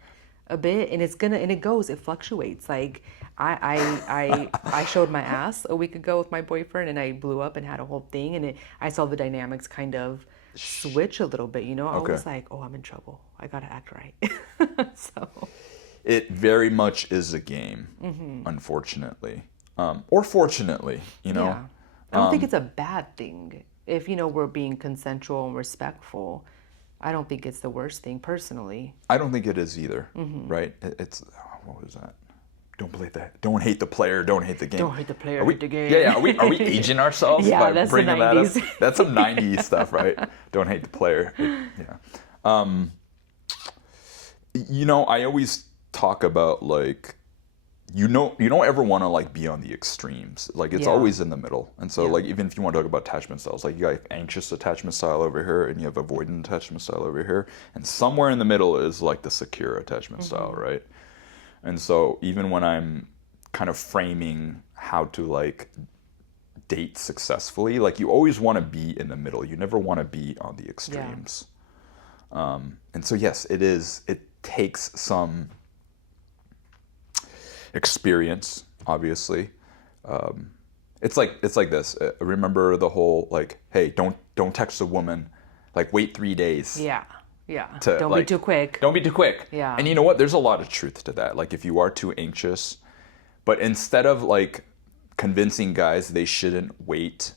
a bit, and it fluctuates. Like I showed my ass a week ago with my boyfriend, and I blew up and had a whole thing, and I saw the dynamics kind of switch a little bit, you know. I was like, oh, I'm in trouble, I gotta act right. So it very much is a game, unfortunately, or fortunately, you know. I don't think it's a bad thing if we're being consensual and respectful. I don't think it's the worst thing, personally. I don't think it is either, right? It's, what was that? Don't believe that. Don't hate the player, don't hate the game. Don't hate the player, hate the game. Yeah, are we aging ourselves by that's bringing the 90s. that up? That's some 90s stuff, right? Don't hate the player. Yeah. You know, I always talk about like, you don't ever want to like be on the extremes. Like it's always in the middle. And so like, even if you want to talk about attachment styles, like you got anxious attachment style over here and you have avoidant attachment style over here. And somewhere in the middle is like the secure attachment style, right? And so even when I'm kind of framing how to like date successfully, like you always want to be in the middle. You never want to be on the extremes. And so yes, it takes some experience, obviously. It's like this. Remember the whole like, hey, don't text a woman, like wait 3 days. Don't be too quick. Don't be too quick. Yeah. And you know what? There's a lot of truth to that. Like if you are too anxious, but instead of like convincing guys they shouldn't wait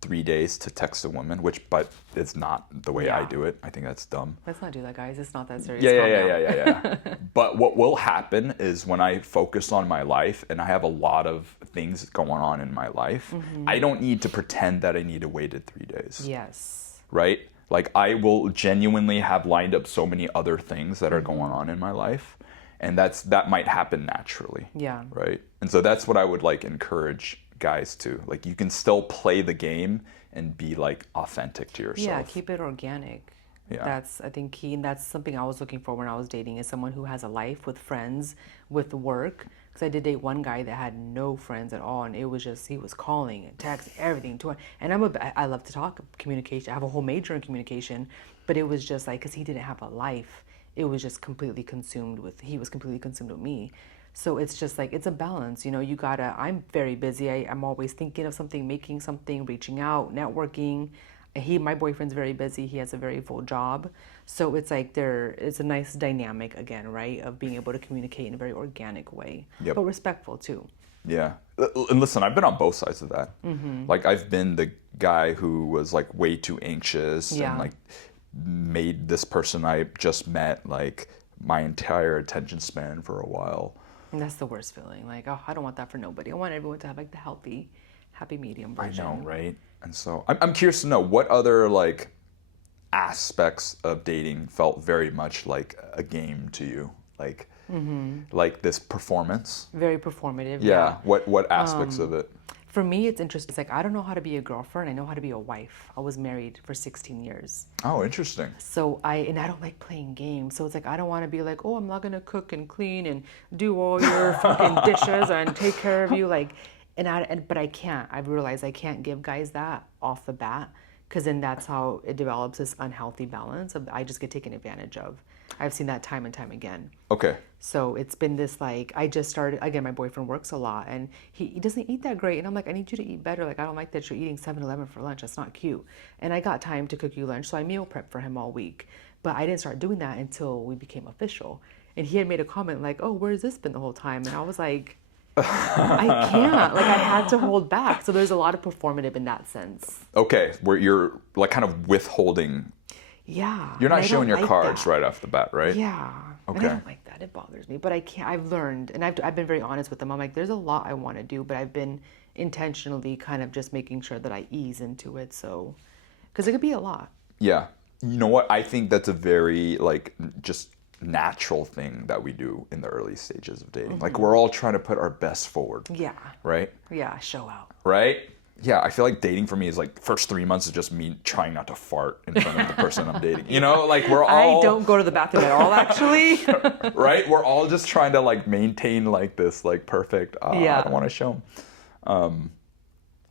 3 days to text a woman, but it's not the way I do it. I think that's dumb. Let's not do that, guys. It's not that serious. Yeah. But what will happen is when I focus on my life and I have a lot of things going on in my life, I don't need to pretend that I need to wait 3 days. Yes. Right? Like I will genuinely have lined up so many other things that are going on in my life, and that might happen naturally. Yeah. Right? And so that's what I would like encourage guys to. Like you can still play the game and be like authentic to yourself. Yeah, keep it organic. Yeah. That's, I think, key, and that's something I was looking for when I was dating, is someone who has a life with friends, with work. Because I did date one guy that had no friends at all, and it was just, he was calling and texting, everything to him. And I love to talk, communication. I have a whole major in communication, but it was just like, because he didn't have a life, it was just completely consumed with, he was completely consumed with me. So it's just like, it's a balance, you gotta, I'm very busy. I'm always thinking of something, making something, reaching out, networking. My boyfriend's very busy. He has a very full job. So it's like it's a nice dynamic again, right? Of being able to communicate in a very organic way, Yep. but respectful too. Yeah. And listen, I've been on both sides of that. Like, I've been the guy who was like way too anxious Yeah. and like made this person I just met like my entire attention span for a while. And that's the worst feeling. Like, oh, I don't want that for nobody. I want everyone to have like the healthy, happy medium version. I know, right? And so I'm curious to know what other like aspects of dating felt very much like a game to you, like this performance. Very performative. Yeah. What aspects of it? For me, it's interesting. It's like, I don't know how to be a girlfriend. I know how to be a wife. I was married for 16 years. Oh, interesting. So I don't like playing games. So it's like, I don't want to be like, oh, I'm not going to cook and clean and do all your fucking dishes and take care of you. Like, but I can't. I've realized I can't give guys that off the bat, because then that's how it develops this unhealthy balance of I just get taken advantage of. I've seen that time and time again. Okay. So it's been this like, I just started, again, my boyfriend works a lot and he doesn't eat that great. And I'm like, I need you to eat better. Like, I don't like that you're eating 7-Eleven for lunch. That's not cute. And I got time to cook you lunch. So I meal prep for him all week. But I didn't start doing that until we became official. And he had made a comment like, oh, where's this been the whole time? And I was like, I can't. Like, I had to hold back. So there's a lot of performative in that sense. Okay. Where you're like kind of withholding. Yeah. You're not and I showing don't your like cards that. right off the bat, right? Yeah. Okay. And I don't like that. It bothers me. But I can't. I've learned, and I've been very honest with them. I'm like, there's a lot I want to do, but I've been intentionally kind of just making sure that I ease into it. So, because it could be a lot. Yeah. You know what? I think that's a very like just natural thing that we do in the early stages of dating. Like, we're all trying to put our best forward. Yeah. Right? Yeah. Show out. Right? Yeah, I feel like dating for me is like first 3 months is just me trying not to fart in front of the person I'm dating. You know, like we're all I don't go to the bathroom at all, actually. right? We're all just trying to like maintain like this like perfect. Yeah. I don't want to show them.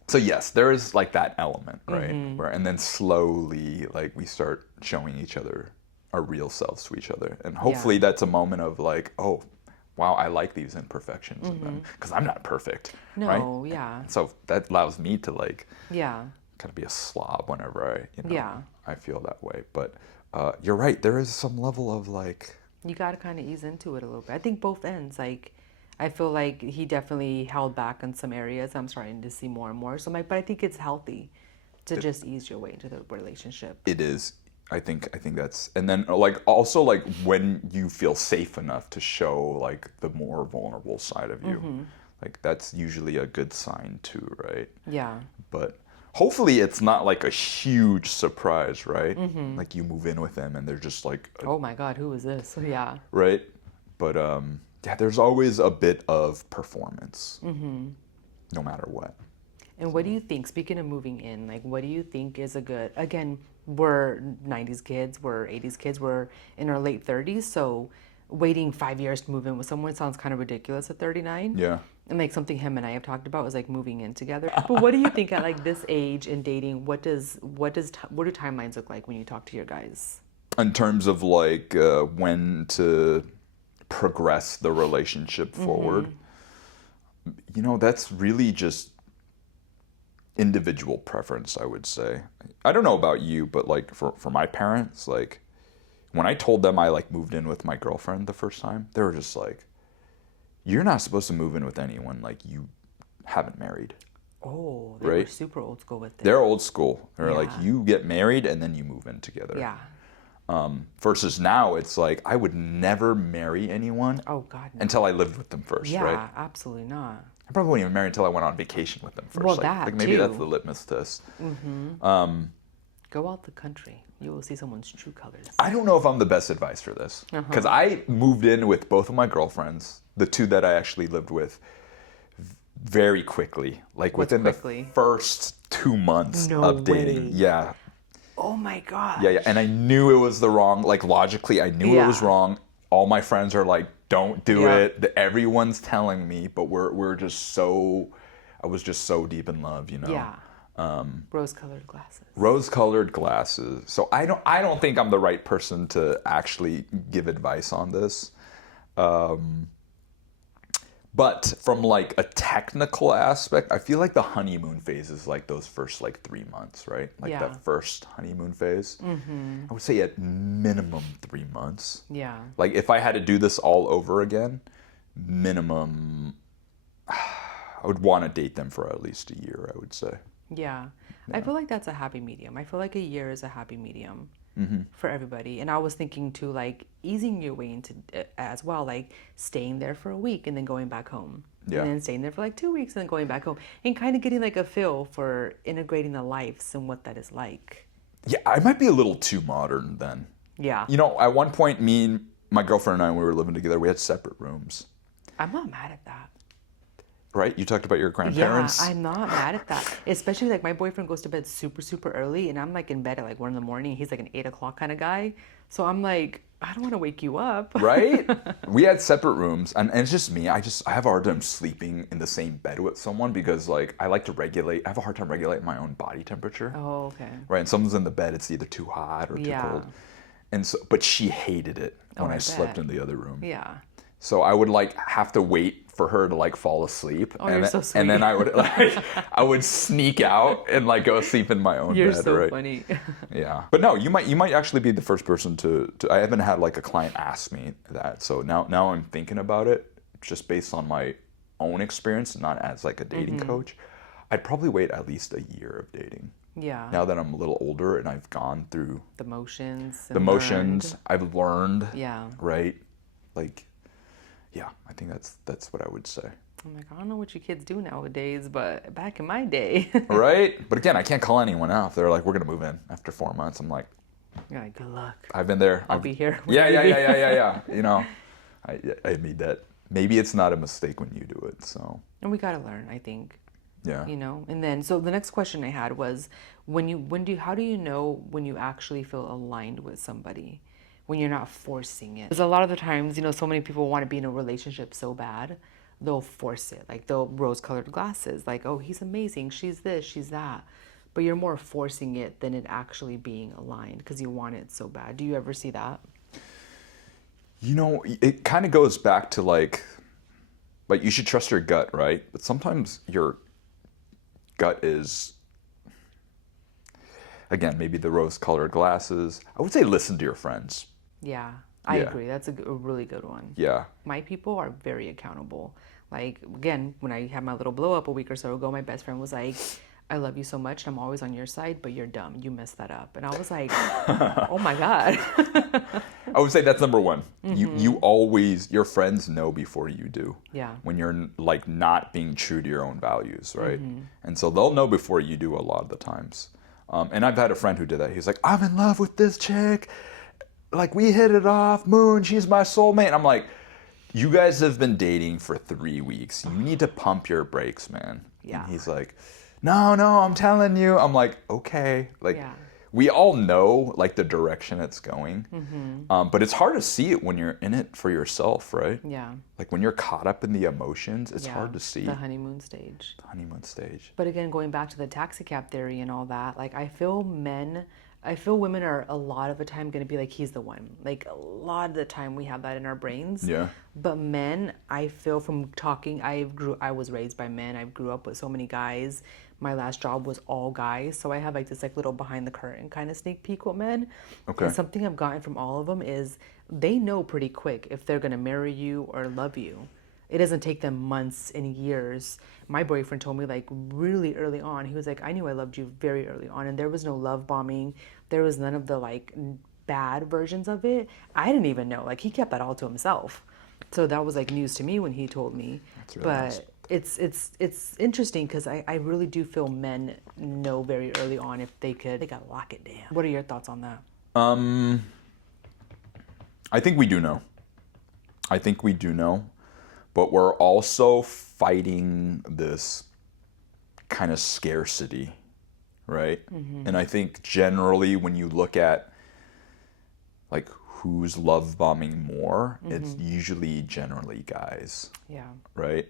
So yes, there is like that element, right? Where and then slowly like we start showing each other our real selves to each other, and hopefully that's a moment of like, oh, wow, I like these imperfections in them because I'm not perfect. No, right? yeah. So that allows me to like Yeah. kind of be a slob whenever Yeah. I feel that way. But you're right. There is some level of like, You got to kind of ease into it a little bit. I think both ends. Like, I feel like he definitely held back in some areas. I'm starting to see more and more. So, but I think it's healthy to just ease your way into the relationship. it is. I think that's, and then like also like when you feel safe enough to show like the more vulnerable side of you, like that's usually a good sign too, right? Yeah. But hopefully it's not like a huge surprise, right? Like you move in with them and they're just like, Oh my God, who is this? Yeah. right? But yeah, there's always a bit of performance, no matter what. And what do you think, speaking of moving in, like what do you think is a good, again, we're 90s kids, we're 80s kids, we're in our late 30s, so waiting 5 years to move in with someone sounds kind of ridiculous at 39. Yeah. And like something him and I have talked about was like moving in together. But what do you think at like this age in dating, what do timelines look like when you talk to your guys? In terms of like when to progress the relationship forward, you know, that's really just individual preference, I would say. I don't know about you, but like for my parents, like when I told them I like moved in with my girlfriend the first time, they were just like, you're not supposed to move in with anyone like you haven't married. Oh, they were Right? super old school with it. They're old school. They're like, Yeah. you get married and then you move in together. Yeah. Versus now, it's like, I would never marry anyone Oh God, no. until I lived with them first, Yeah, right? absolutely not. I probably wouldn't even marry until I went on vacation with them first. Well, like, that like maybe that's too. the litmus test. Go out the country. You will see someone's true colors. I don't know if I'm the best advice for this. Because I moved in with both of my girlfriends, the two that I actually lived with, very quickly. Like What's within quickly? the first 2 months No of dating. way. Yeah. Oh my God. Yeah. And I knew it was the wrong, like logically, I knew it was Yeah. wrong. All my friends are like, don't do Yeah. it. Everyone's telling me, but we're just so, I was just so deep in love, you know? Yeah. Rose-colored glasses. Rose-colored glasses. So I don't think I'm the right person to actually give advice on this. But from like a technical aspect, I feel like the honeymoon phase is like those first like 3 months, right? Like Yeah. that first honeymoon phase. I would say at minimum 3 months. Yeah. Like if I had to do this all over again, minimum, I would want to date them for at least a year, I would say. Yeah. I feel like that's a happy medium. I feel like a year is a happy medium for everybody. And I was thinking too, like easing your way into it as well, like staying there for a week and then going back home. Yeah. And then staying there for like 2 weeks and then going back home and kind of getting like a feel for integrating the lives and what that is like. Yeah, I might be a little too modern then. Yeah. You know, at one point, me and my girlfriend and I, when we were living together, we had separate rooms. I'm not mad at that. Right? You talked about your grandparents. Yeah, I'm not mad at that. Especially like my boyfriend goes to bed super, super early and I'm like in bed at like 1 a.m. He's like an 8 o'clock kind of guy. So I'm like, I don't want to wake you up. Right? We had separate rooms, and it's just me. I have a hard time sleeping in the same bed with someone because like I like to regulate. I have a hard time regulating my own body temperature. Oh, okay. Right? And someone's in the bed, it's either too hot or too cold. And so, but she hated it when I slept in the other room. Yeah. So I would like have to wait for her to like fall asleep, Oh, you're so sweet. and then I would like I would sneak out and like go sleep in my own You're bed. so right? funny. Yeah, but no, you might actually be the first person to. I haven't had like a client ask me that, so now I'm thinking about it just based on my own experience, not as like a dating coach. I'd probably wait at least a year of dating. Yeah. Now that I'm a little older and I've gone through The motions. the motions, I've learned. Yeah. Right, like. Yeah, I think that's what I would say. I'm like, I don't know what you kids do nowadays, but back in my day. Right? But again, I can't call anyone out. They're like, we're going to move in after 4 months. I'm like, You're like, good luck. I've been there. I'll be here. Yeah. You know, I made that. Maybe it's not a mistake when you do it, so. And we got to learn, I think. Yeah. You know, and then, so the next question I had was, how do you know when you actually feel aligned with somebody? When you're not forcing it. Because a lot of the times, you know, so many people want to be in a relationship so bad, they'll force it. Like they'll rose-colored glasses. Like, oh, he's amazing. She's this, she's that. But you're more forcing it than it actually being aligned because you want it so bad. Do you ever see that? You know, it kind of goes back to like you should trust your gut, right? But sometimes your gut is, again, maybe the rose-colored glasses. I would say listen to your friends. Yeah, I agree. That's a really good one. Yeah. My people are very accountable. Like, again, when I had my little blow up a week or so ago, my best friend was like, I love you so much. I'm always on your side, but you're dumb. You messed that up. And I was like, oh my God. I would say that's number one. You always, your friends know before you do. Yeah. When you're like not being true to your own values, right? And so they'll know before you do a lot of the times. And I've had a friend who did that. He's like, I'm in love with this chick. Like, we hit it off. Moon, she's my soulmate. And I'm like, you guys have been dating for 3 weeks. You need to pump your brakes, man. Yeah. And he's like, no, I'm telling you. I'm like, okay. Like, Yeah. we all know, like, the direction it's going. But it's hard to see it when you're in it for yourself, right? Yeah. Like, when you're caught up in the emotions, it's hard to see. The honeymoon stage. The honeymoon stage. But again, going back to the taxi cab theory and all that, like I feel women are a lot of the time going to be like, he's the one. Like a lot of the time we have that in our brains. Yeah. But men, I feel from talking, I was raised by men. I grew up with so many guys. My last job was all guys. So I have like this like little behind the curtain kind of sneak peek with men. Okay. And something I've gotten from all of them is they know pretty quick if they're going to marry you or love you. It doesn't take them months and years. My boyfriend told me like really early on, he was like, I knew I loved you very early on. And there was no love bombing. There was none of the like bad versions of it. I didn't even know. Like he kept that all to himself. So that was like news to me when he told me. That's really nice. It's interesting because I really do feel men know very early on if they gotta lock it down. What are your thoughts on that? I think we do know. But we're also fighting this kind of scarcity, right? And I think generally when you look at like who's love bombing more, it's usually generally guys. Yeah. Right?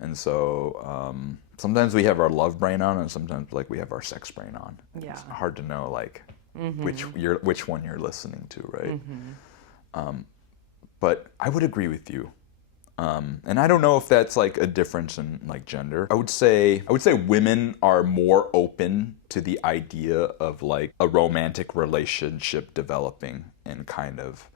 And so sometimes we have our love brain on and sometimes like we have our sex brain on. Yeah. It's hard to know like which one you're listening to, right? But I would agree with you. And I don't know if that's like a difference in like gender. I would say women are more open to the idea of like a romantic relationship developing and kind of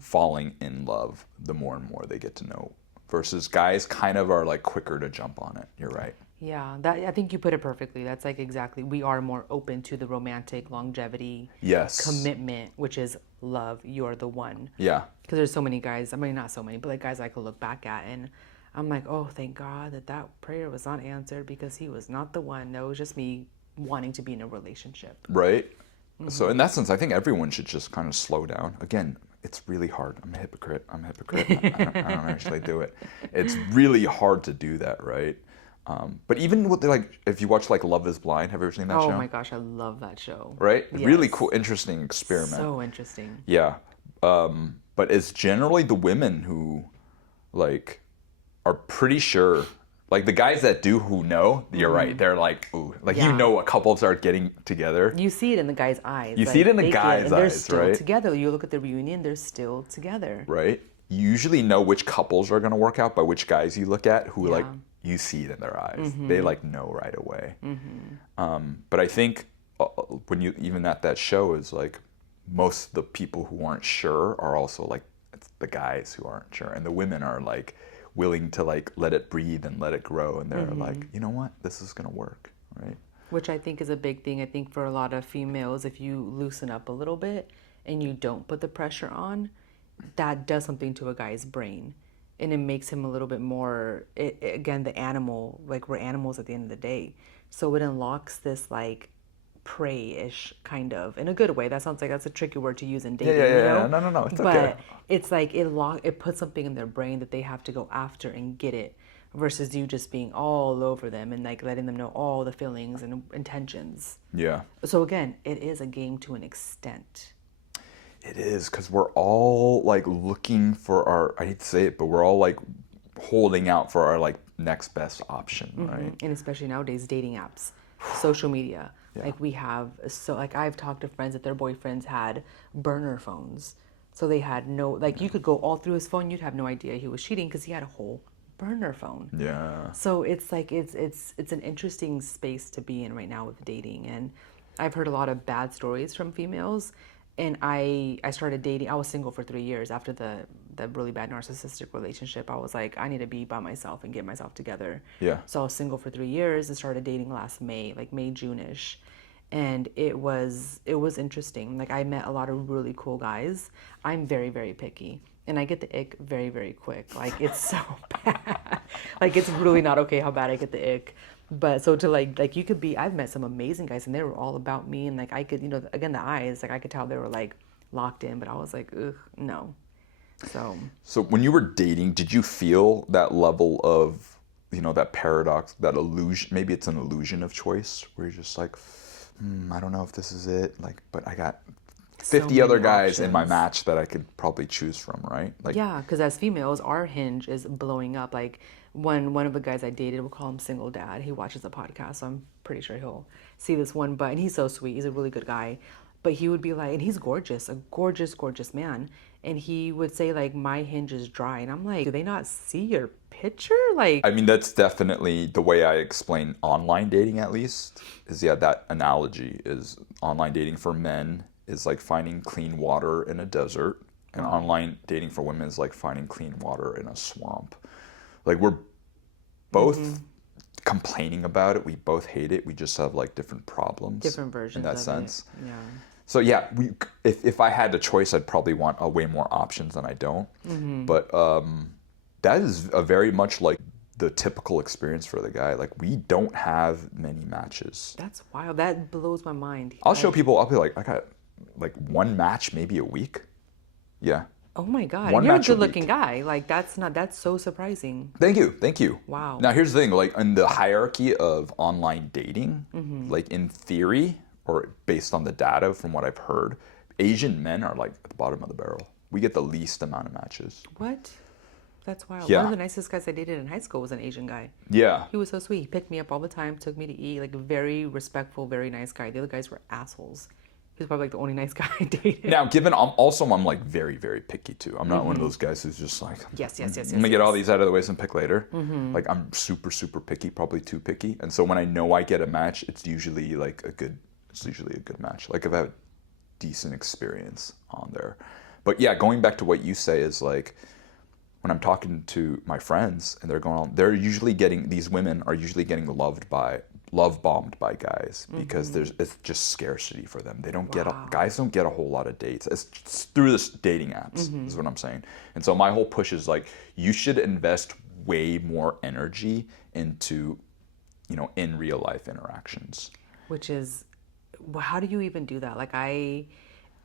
falling in love the more and more they get to know, versus guys kind of are like quicker to jump on it. You're right. Yeah, that I think you put it perfectly. That's like exactly, we are more open to the romantic longevity, Yes, commitment, which is love. You're the one. yeah, Because there's so many guys, I mean, not so many, but like guys I could look back at and I'm like, oh, thank God that prayer was not answered because he was not the one. No, it was just me wanting to be in a relationship. right. So in that sense, I think everyone should just kind of slow down. Again, it's really hard. I'm a hypocrite. I don't actually do it. It's really hard to do that, right? But even with like, if you watch like Love is Blind, have you ever seen that show? Oh my gosh, I love that show. Right? Yes. Really cool, interesting experiment. So interesting. Yeah. But it's generally the women who like are pretty sure, like the guys that do who know, you're right. They're like, ooh, like Yeah. you know a couples are getting together. You see it in the guy's eyes. You see it in the they guy's and they're eyes, still right? together. You look at the reunion, they're still together. Right? You usually know which couples are going to work out by which guys you look at who like, you see it in their eyes. They like know right away. But I think when you, even at that show is like, most of the people who aren't sure are also like, it's the guys who aren't sure. And the women are like willing to like let it breathe and let it grow. And they're like, you know what? This is going to work. Right? Which I think is a big thing. I think for a lot of females, if you loosen up a little bit and you don't put the pressure on, that does something to a guy's brain. And it makes him a little bit more, again, the animal, like we're animals at the end of the day. So it unlocks this like prey-ish kind of, in a good way. That sounds like that's a tricky word to use in dating, you know? No, it's but okay. it's like it puts something in their brain that they have to go after and get it, versus you just being all over them and like letting them know all the feelings and intentions. Yeah. So again, it is a game to an extent. It is, because we're all like looking for our, I hate to say it, but we're all like holding out for our like next best option, right? And especially nowadays, dating apps, social media. Like we have, so like I've talked to friends that their boyfriends had burner phones. So they had no, like you could go all through his phone, you'd have no idea he was cheating because he had a whole burner phone. Yeah. So it's like, it's an interesting space to be in right now with dating. And I've heard a lot of bad stories from females. And I started dating. I was single for 3 years after the really bad narcissistic relationship. I was like, I need to be by myself and get myself together. Yeah. So I was single for 3 years and started dating last May, like May, June-ish. And it was interesting. Like I met a lot of really cool guys. I'm very, very picky. And I get the ick very, very quick. Like it's so bad. Like it's really not okay how bad I get the ick. But so to like you could be, I've met some amazing guys and they were all about me, and like I could, you know, again, the eyes, like I could tell they were like locked in, but I was like, ugh, no. So when you were dating, did you feel that level of, you know, that paradox, that illusion, maybe it's an illusion of choice, where you're just like, I don't know if this is it, like, but I got 50 so other many guys in my options. match that I could probably choose from, right? Like, Yeah, because as females, our hinge is blowing up. Like one of the guys I dated, we'll call him Single Dad. He watches the podcast, so I'm pretty sure he'll see this one. But and he's so sweet. He's a really good guy. But he would be like, and he's gorgeous, a gorgeous, gorgeous man. And he would say like, my hinge is dry, and I'm like, do they not see your picture? Like, I mean, that's definitely the way I explain online dating, at least, is that analogy is online dating for men is like finding clean water in a desert, and online dating for women is like finding clean water in a swamp. Like we're both complaining about it. We both hate it. We just have like different problems. different versions in that of sense. it. Yeah. So yeah, if I had a choice, I'd probably want a way more options than I don't. But that is a very much like the typical experience for the guy. Like we don't have many matches. That's wild. That blows my mind. I'll show people. I'll be like, I got like one match maybe a week. Yeah. Oh my God. One You're a match a good looking week. guy. Like that's so surprising. Thank you. Wow. Now here's the thing, like in the hierarchy of online dating, like in theory or based on the data from what I've heard, Asian men are like at the bottom of the barrel. We get the least amount of matches. What? That's wild. Yeah. One of the nicest guys I dated in high school was an Asian guy. Yeah. He was so sweet. He picked me up all the time, took me to eat, like a very respectful, very nice guy. The other guys were assholes. He's probably like the only nice guy I dated. Now, I'm like very, very picky too. I'm not one of those guys who's just like, yes. I'm gonna get all these out of the way and pick later. Like I'm super, super picky, probably too picky. And so when I know I get a match, it's usually a good match. Like I've had a decent experience on there. But yeah, going back to what you say is like, when I'm talking to my friends and these women are usually getting love bombed by guys because it's just scarcity for them. They don't guys don't get a whole lot of dates. It's through this dating apps is what I'm saying. And so my whole push is like, you should invest way more energy into, in real life interactions. Which is, how do you even do that? Like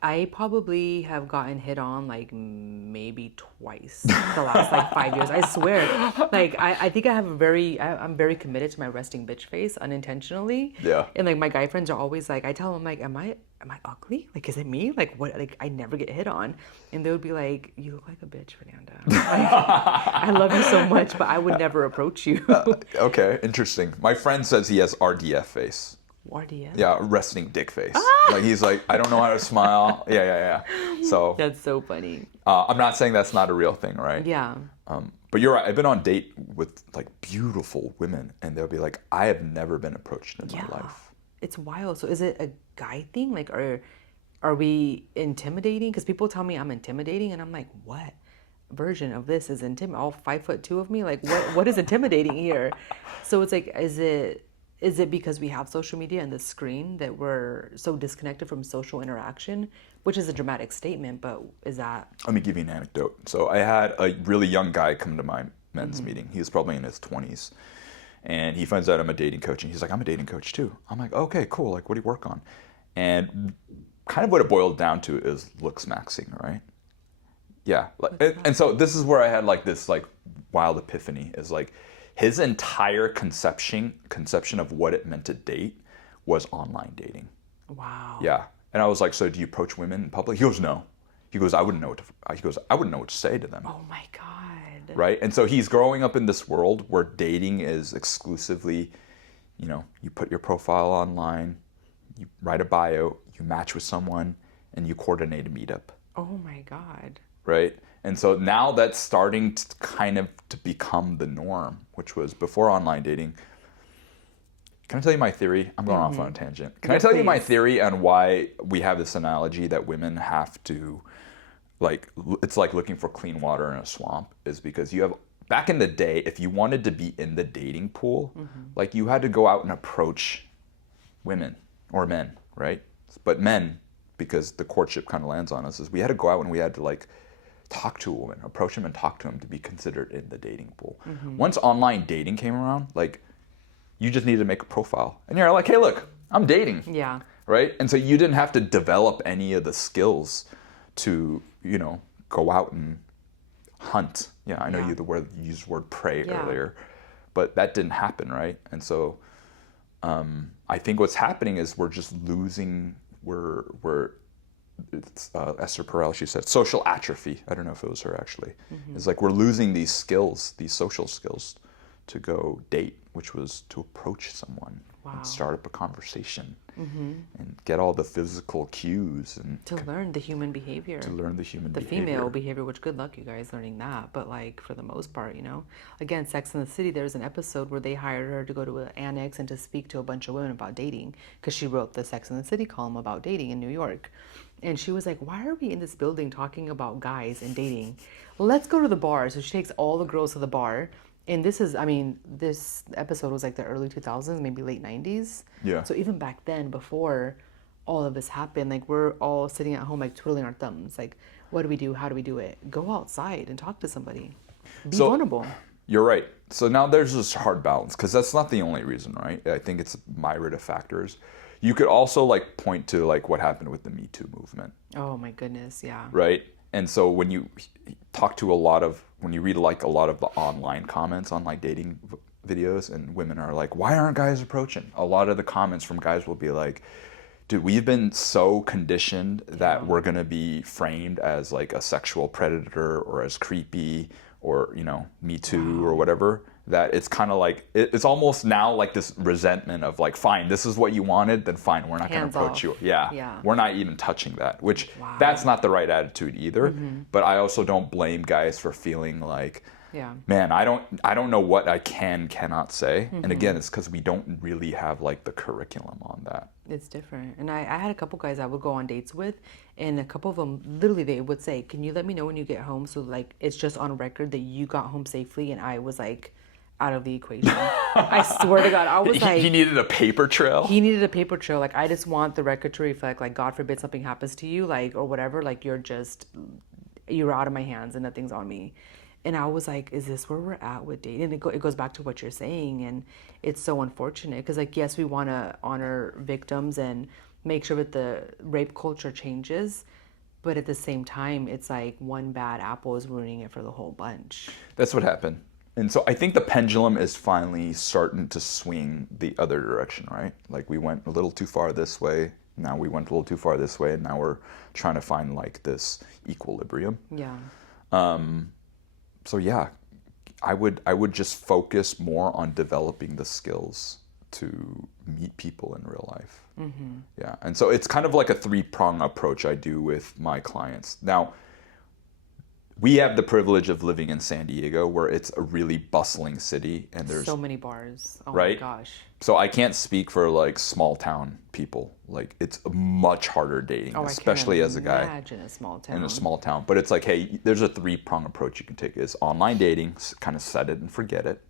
I probably have gotten hit on like maybe twice the last like 5 years. I swear. Like I think I'm very committed to my resting bitch face unintentionally. Yeah. And like my guy friends are always like, I tell them like, am I ugly? Like, is it me? Like what? Like I never get hit on. And they would be like, you look like a bitch, Fernanda. Like, I love you so much, but I would never approach you. Okay, interesting. My friend says he has RDF face. RDF? Yeah, resting dick face. Like he's like, I don't know how to smile. Yeah. So that's so funny. I'm not saying that's not a real thing, right? Yeah. But you're right. I've been on date with like beautiful women, and they'll be like, I have never been approached in my life. It's wild. So is it a guy thing? Like, are we intimidating? Because people tell me I'm intimidating, and I'm like, what version of this is intimidating? All 5'2" of me? Like, what is intimidating here? So it's like, is it because we have social media and the screen that we're so disconnected from social interaction, which is a dramatic statement, but is that... Let me give you an anecdote. So I had a really young guy come to my men's meeting. He was probably in his 20s. And he finds out I'm a dating coach. And he's like, I'm a dating coach too. I'm like, okay, cool. Like, what do you work on? And kind of what it boiled down to is looks maxing, right? Yeah. And so this is where I had like this like wild epiphany is like, his entire conception of what it meant to date was online dating. Wow. Yeah. And I was like, so do you approach women in public? He goes, no. He goes, I wouldn't know what to say to them. Oh my God. Right? And so he's growing up in this world where dating is exclusively, you put your profile online, you write a bio, you match with someone, and you coordinate a meetup. Oh my God. Right? And so now that's starting to kind of to become the norm, which was before online dating. Can I tell you my theory? I'm going off on a tangent. Can I tell you my theory on why we have this analogy that women have to, like, it's like looking for clean water in a swamp, is because you have, back in the day, if you wanted to be in the dating pool, like you had to go out and approach women or men, right? But men, because the courtship kind of lands on us, is we had to go out and we had to like, talk to a woman, approach him and talk to him to be considered in the dating pool. Once online dating came around, like you just needed to make a profile. And you're like, hey, look, I'm dating. Yeah. Right? And so you didn't have to develop any of the skills to, go out and hunt. Yeah, I know you used the word prey earlier, but that didn't happen, right? And so I think what's happening is we're just losing, it's Esther Perel, she said, social atrophy. I don't know if it was her actually. It's like we're losing these skills, these social skills to go date, which was to approach someone and start up a conversation and get all the physical cues. And to learn the human behavior. The female behavior, which good luck you guys learning that. But like for the most part, again, Sex and the City, there's an episode where they hired her to go to an annex and to speak to a bunch of women about dating because she wrote the Sex and the City column about dating in New York. And she was like, why are we in this building talking about guys and dating? Let's go to the bar. So she takes all the girls to the bar. And this episode was like the early 2000s, maybe late 90s. Yeah. So even back then, before all of this happened, like we're all sitting at home, like twiddling our thumbs. Like, what do we do? How do we do it? Go outside and talk to somebody. Be vulnerable. You're right. So now there's this hard balance because that's not the only reason, right? I think it's a myriad of factors. You could also like point to like what happened with the Me Too movement. Oh my goodness, yeah. Right? And so when you read like a lot of the online comments on like dating videos and women are like, why aren't guys approaching? A lot of the comments from guys will be like, dude, we've been so conditioned that we're going to be framed as like a sexual predator or as creepy or, you know, Me Too or whatever, that it's kind of like, it's almost now like this resentment of like, fine, this is what you wanted, then fine, we're not going to approach you. Yeah. We're not even touching that, which that's not the right attitude either. But I also don't blame guys for feeling like, man, I don't know what I cannot say. And again, it's because we don't really have like the curriculum on that. It's different. And I had a couple guys I would go on dates with, and a couple of them, literally, they would say, can you let me know when you get home? So like, it's just on record that you got home safely. And I was like, out of the equation. I swear to God, I was like... He needed a paper trail? He needed a paper trail. Like, I just want the record to reflect, like, God forbid something happens to you, like, or whatever, like, you're out of my hands and nothing's on me. And I was like, is this where we're at with dating? And it goes back to what you're saying. And it's so unfortunate because, like, yes, we want to honor victims and make sure that the rape culture changes. But at the same time, it's like one bad apple is ruining it for the whole bunch. That's what happened. And so I think the pendulum is finally starting to swing the other direction, right? Like we went a little too far this way. Now we went a little too far this way. And now we're trying to find like this equilibrium. Yeah. So yeah, I would just focus more on developing the skills to meet people in real life. Yeah, and so it's kind of like a 3-prong approach I do with my clients. Now, we have the privilege of living in San Diego, where it's a really bustling city, and there's so many bars. Oh right? My gosh. So I can't speak for like small town people. Like it's much harder dating, especially as a guy. Imagine a small town. In a small town, but it's like, hey, there's a 3-prong approach you can take. Is online dating, kind of set it and forget it.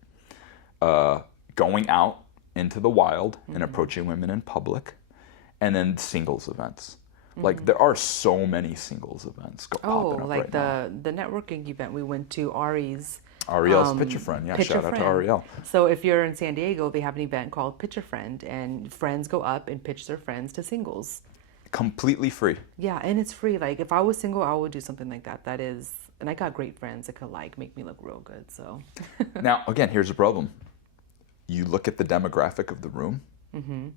Going out into the wild and approaching women in public, and then singles events. Like there are so many singles events popping up like right the networking event we went to, Ariel's Picture Friend. Yeah, shout out to Ariel. So if you're in San Diego, they have an event called Picture Friend, and friends go up and pitch their friends to singles. Completely free. Yeah, and it's free. Like if I was single, I would do something like that. That is, and I got great friends that could like make me look real good. So now again, here's the problem. You look at the demographic of the room,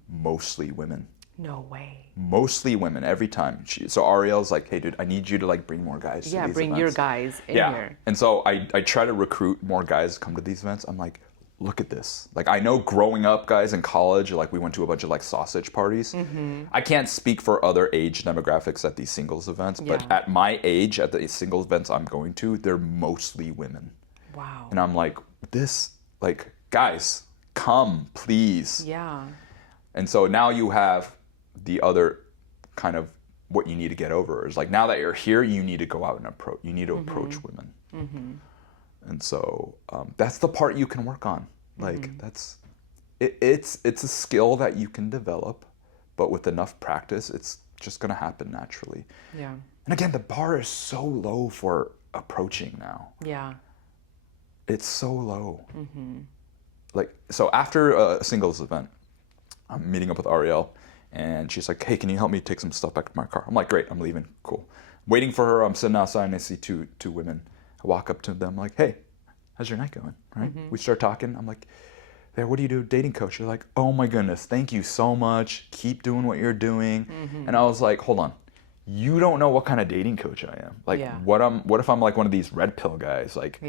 mostly women. No way. Mostly women every time. So Ariel's like, hey, dude, I need you to like bring more guys to these events. Yeah, bring your guys in here. And so I try to recruit more guys to come to these events. I'm like, look at this. Like I know growing up, guys, in college, like we went to a bunch of like sausage parties. I can't speak for other age demographics at these singles events, but at my age, at the singles events I'm going to, they're mostly women. Wow. And I'm like, guys, come, please. Yeah. And so now you have the other kind of what you need to get over is like, now that you're here, you need to go out and approach. You need to approach women. And so that's the part you can work on. Like it's a skill that you can develop, but with enough practice, it's just going to happen naturally. Yeah. And again, the bar is so low for approaching now. Yeah. It's so low. Like, so after a singles event, I'm meeting up with Ariel, and she's like, hey, can you help me take some stuff back to my car? I'm like, great, I'm leaving, cool. Waiting for her, I'm sitting outside, and I see two women. I walk up to them, like, hey, how's your night going, right? We start talking, I'm like, there, what do you do, dating coach? They're like, oh my goodness, thank you so much, keep doing what you're doing. And I was like, hold on, you don't know what kind of dating coach I am. Like, what if I'm like one of these red pill guys, like,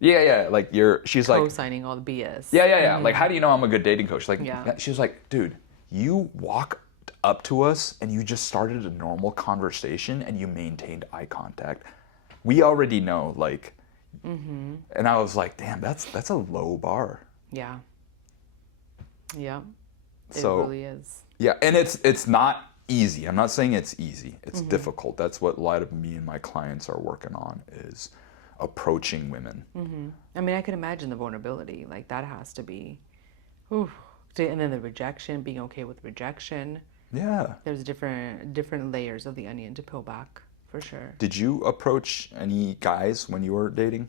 like she's like co-signing all the BS. Like, how do you know I'm a good dating coach? Like, she was like, dude, you walked up to us and you just started a normal conversation and you maintained eye contact. We already know, like, and I was like, damn, that's a low bar. Yeah. Yeah. It So, really is. Yeah, and it's not easy. I'm not saying it's easy. It's difficult. That's what a lot of me and my clients are working on, is approaching women. I mean, I can imagine the vulnerability. Like, that has to be, and then the rejection, being okay with rejection. Yeah. There's different layers of the onion to peel back, for sure. Did you approach any guys when you were dating?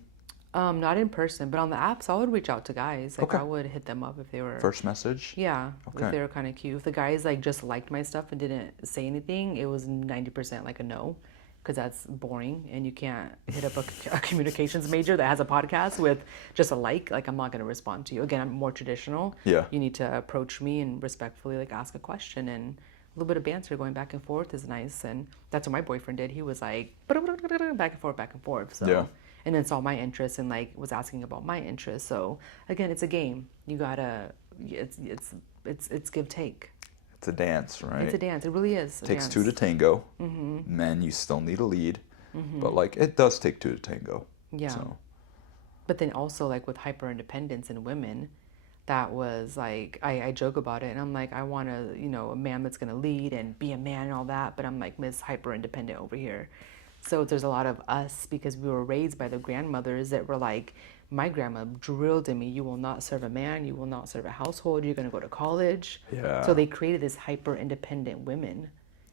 Not in person, but on the apps, I would reach out to guys. Like, I would hit them up if they were... First message? Yeah, if they were kind of cute. If the guys, like, just liked my stuff and didn't say anything, it was 90% like a no. Because that's boring, and you can't hit up a communications major that has a podcast with just a like. Like, I'm not going to respond to you. Again, I'm more traditional. Yeah. You need to approach me and respectfully, like, ask a question, and a little bit of banter going back and forth is nice. And that's what my boyfriend did. He was like, back and forth. So and then saw my interests and like was asking about my interests. So again, it's a game. You gotta, it's give take. It's a dance, right? It's a dance. It really is. Takes two to tango. Men, you still need a lead, but like it does take two to tango. Yeah. So. But then also like with hyper independence in women, that was like I joke about it and I'm like I want a man that's gonna lead and be a man and all that, but I'm like Miss Hyper Independent over here. So there's a lot of us because we were raised by the grandmothers that were like, my grandma drilled in me, you will not serve a man, you will not serve a household, you're gonna go to college. Yeah. So they created this hyper independent women.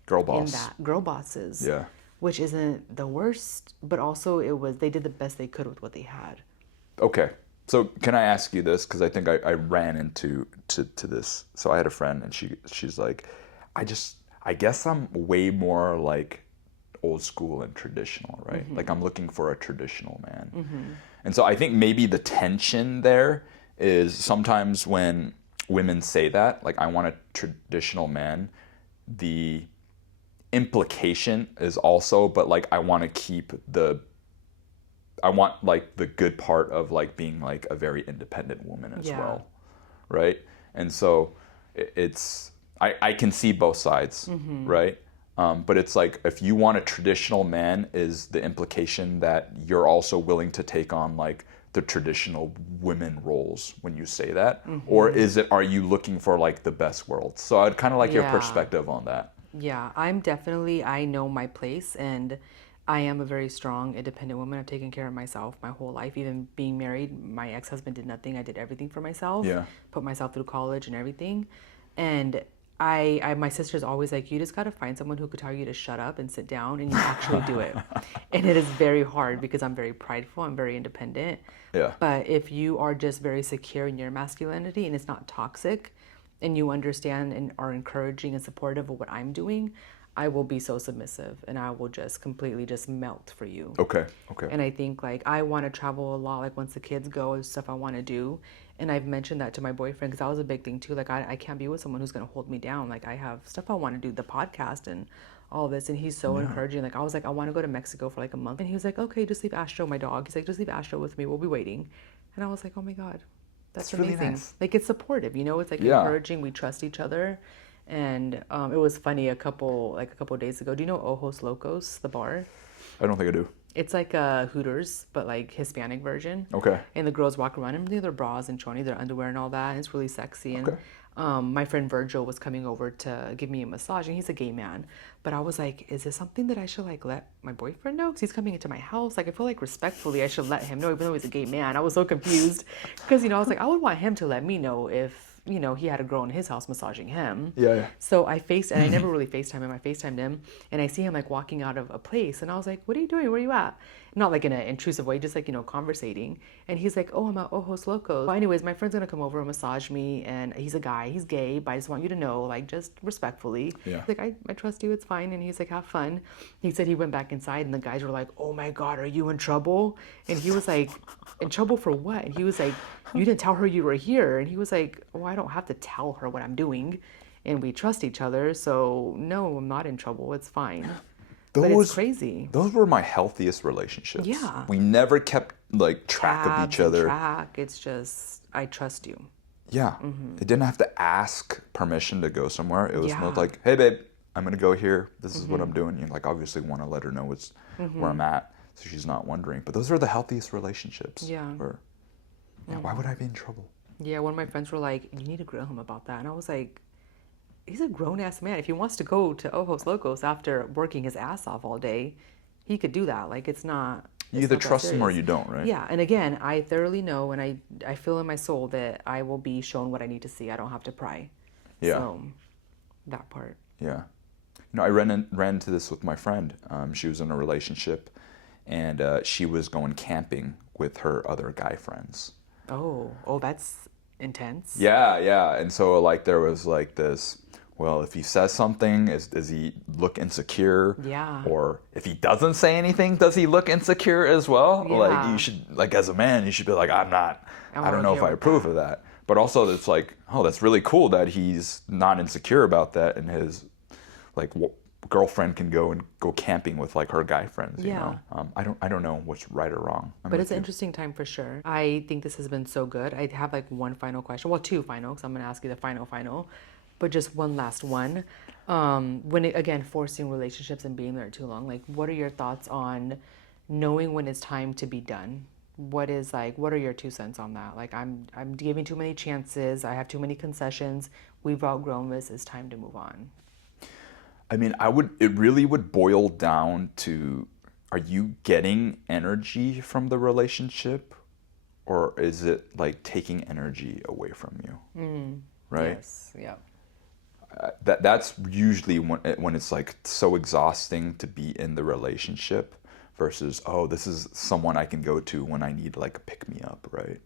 Girl boss. In that girl bosses. Yeah. Which isn't the worst, but also they did the best they could with what they had. Okay. So can I ask you this? Because I think I ran into this. So I had a friend and she's like, I guess I'm way more like old school and traditional, right? Like I'm looking for a traditional man. And so I think maybe the tension there is sometimes when women say that, like I want a traditional man, the implication is also, but like I want to keep I want like the good part of like being like a very independent woman as well, right? And so I can see both sides, right? But it's like if you want a traditional man, is the implication that you're also willing to take on like the traditional women roles when you say that, or are you looking for like the best world? So I'd kind of like your perspective on that. Yeah, I know my place, and I am a very strong, independent woman. I've taken care of myself my whole life. Even being married, my ex-husband did nothing. I did everything for myself. Yeah. Put myself through college and everything. And my sister's always like, you just got to find someone who could tell you to shut up and sit down, and you actually do it. And it is very hard because I'm very prideful. I'm very independent. Yeah. But if you are just very secure in your masculinity and it's not toxic, and you understand and are encouraging and supportive of what I'm doing, I will be so submissive and I will just completely just melt for you. Okay. And I think like I want to travel a lot, like once the kids go, there's stuff I want to do. And I've mentioned that to my boyfriend because that was a big thing too. Like I can't be with someone who's going to hold me down. Like I have stuff I want to do, the podcast and all this. And he's so encouraging. Like I was like, I want to go to Mexico for like a month. And he was like, okay, just leave Astro, my dog. He's like, just leave Astro with me. We'll be waiting. And I was like, oh my God. That's amazing. Really nice. Like it's supportive, it's like encouraging. We trust each other. And it was funny a couple days ago. Do you know Ojos Locos, the bar? I don't think I do. It's like a Hooters, but like Hispanic version. Okay. And the girls walk around in their bras and showing their underwear and all that. And it's really sexy. And my friend Virgil was coming over to give me a massage, and he's a gay man. But I was like, is this something that I should like let my boyfriend know? Because he's coming into my house. Like I feel like respectfully I should let him know, even though he's a gay man. I was so confused because I was like, I would want him to let me know if he had a girl in his house massaging him. Yeah. So I never really FaceTimed him. I FaceTimed him, and I see him like walking out of a place, and I was like, what are you doing? Where are you at? Not like in an intrusive way, just like, conversating. And he's like, oh, I'm at Ojos Locos. Well, anyways, my friend's gonna come over and massage me, and he's a guy, he's gay, but I just want you to know, like, just respectfully. Yeah. Like, I trust you, it's fine. And he's like, have fun. He said he went back inside, and the guys were like, oh my God, are you in trouble? And he was like, in trouble for what? And he was like, you didn't tell her you were here. And he was like, well, I don't have to tell her what I'm doing. And we trust each other, so no, I'm not in trouble, it's fine. But it's crazy. Those were my healthiest relationships. Yeah. We never kept like track of each other. It's just, I trust you. Yeah. It didn't have to ask permission to go somewhere. It was more like, hey babe, I'm gonna go here. This is what I'm doing. You like obviously want to let her know where I'm at, so she's not wondering. But those are the healthiest relationships. Yeah. Why would I be in trouble? Yeah. One of my friends were like, you need to grill him about that, and I was like, he's a grown-ass man. If he wants to go to Ojos Locos after working his ass off all day, he could do that. Like, it's not... You either trust him or you don't, right? Yeah, and again, I thoroughly know, and I feel in my soul that I will be shown what I need to see. I don't have to pry. Yeah. So, that part. Yeah. I ran into this with my friend. She was in a relationship, and she was going camping with her other guy friends. Oh, that's intense. Yeah. And so, like, there was, like, this... Well, if he says something, does he look insecure? Yeah. Or if he doesn't say anything, does he look insecure as well? Yeah. Like, you should, like, as a man, you should be like, I don't know if I approve of that. But also, it's like, oh, that's really cool that he's not insecure about that in his, like, girlfriend can go camping with like her guy friends, you Yeah. know. I don't know what's right or wrong. But it's an interesting time for sure. I think this has been so good. I have like one final question. Well, two final, because I'm going to ask you the final. But just one last one. Again, forcing relationships and being there too long, like what are your thoughts on knowing when it's time to be done? What are your 2 cents on that? Like I'm giving too many chances. I have too many concessions. We've outgrown this. It's time to move on. I mean, it really would boil down to, are you getting energy from the relationship, or is it like taking energy away from you? Right? Yes. Yeah. That's usually when it's like so exhausting to be in the relationship versus, oh, this is someone I can go to when I need like a pick me up, right?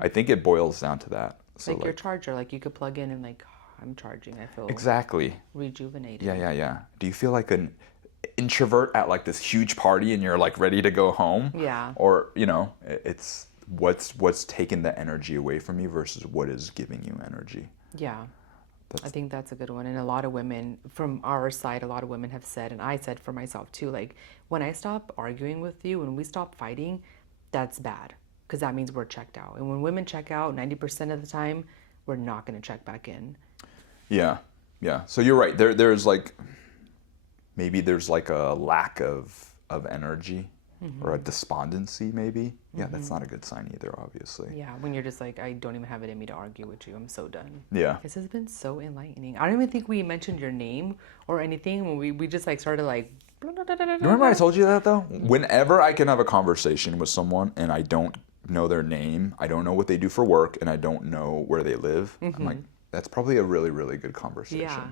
I think it boils down to that. So Like your charger, like you could plug in and like, I'm charging. I feel exactly rejuvenated. Yeah. Do you feel like an introvert at like this huge party and you're like ready to go home? Yeah. Or, you know, it's what's taking the energy away from you versus what is giving you energy. Yeah. I think that's a good one. And a lot of women from our side, a lot of women have said, and I said for myself too, like when I stop arguing with you, when we stop fighting, that's bad because that means we're checked out. And when women check out 90% of the time, we're not going to check back in. Yeah. So you're right. There's like, maybe there's like a lack of energy or a despondency maybe. Yeah, that's not a good sign either, obviously. Yeah, when you're just like, I don't even have it in me to argue with you. I'm so done. Yeah. This has been so enlightening. I don't even think we mentioned your name or anything when we just like started like. Remember I told you that though? Whenever I can have a conversation with someone and I don't know their name, I don't know what they do for work, and I don't know where they live, I'm like, that's probably a really, really good conversation. Yeah.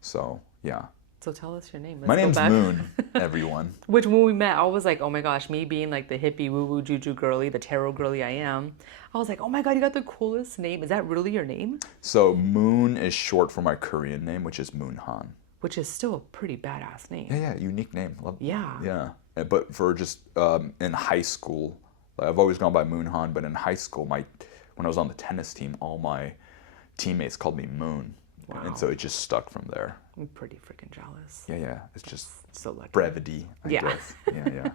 So, yeah. So tell us your name. My name's Moon, everyone. Which when we met, I was like, oh my gosh, me being like the hippie woo-woo juju girly, the tarot girly I am, I was like, oh my God, you got the coolest name. Is that really your name? So Moon is short for my Korean name, which is Moon Han. Which is still a pretty badass name. Yeah, unique name. Yeah. Yeah. But for just in high school, I've always gone by Moon Han, but in high school, when I was on the tennis team, all my teammates called me Moon. Wow. And so it just stuck from there. I'm pretty freaking jealous. Yeah. It's just so lucky. Brevity, I guess. Yeah.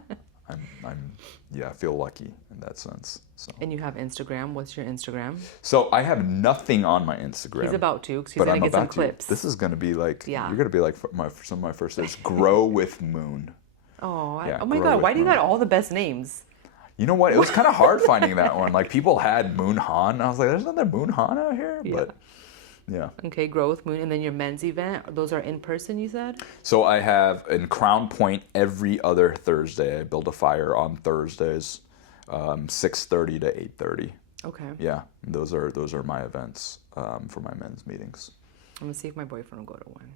I feel lucky in that sense. So. And you have Instagram. What's your Instagram? So I have nothing on my Instagram. He's about to, because he's going to get some clips. This is going to be like, you're going to be like some of my first days. Grow with Moon. Oh, oh my God. Why do you got all the best names? You know what? It was kind of hard finding that one. Like people had Moon Han. I was like, there's another Moon Han out here? Yeah. But yeah. Okay, Grow with Moon. And then your men's event, those are in person, you said? So I have in Crown Point every other Thursday. I build a fire on Thursdays, 6:30 to 8:30. Okay. Yeah, those are my events for my men's meetings. I'm going to see if my boyfriend will go to one.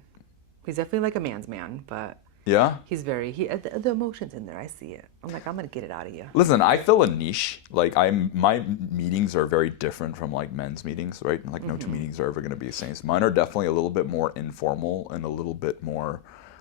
He's definitely like a man's man, but... Yeah? He's very, the emotion's in there. I see it. I'm like, I'm going to get it out of you. Listen, I fill a niche. Like my meetings are very different from like men's meetings, right? Like no two meetings are ever going to be the same. So mine are definitely a little bit more informal and a little bit more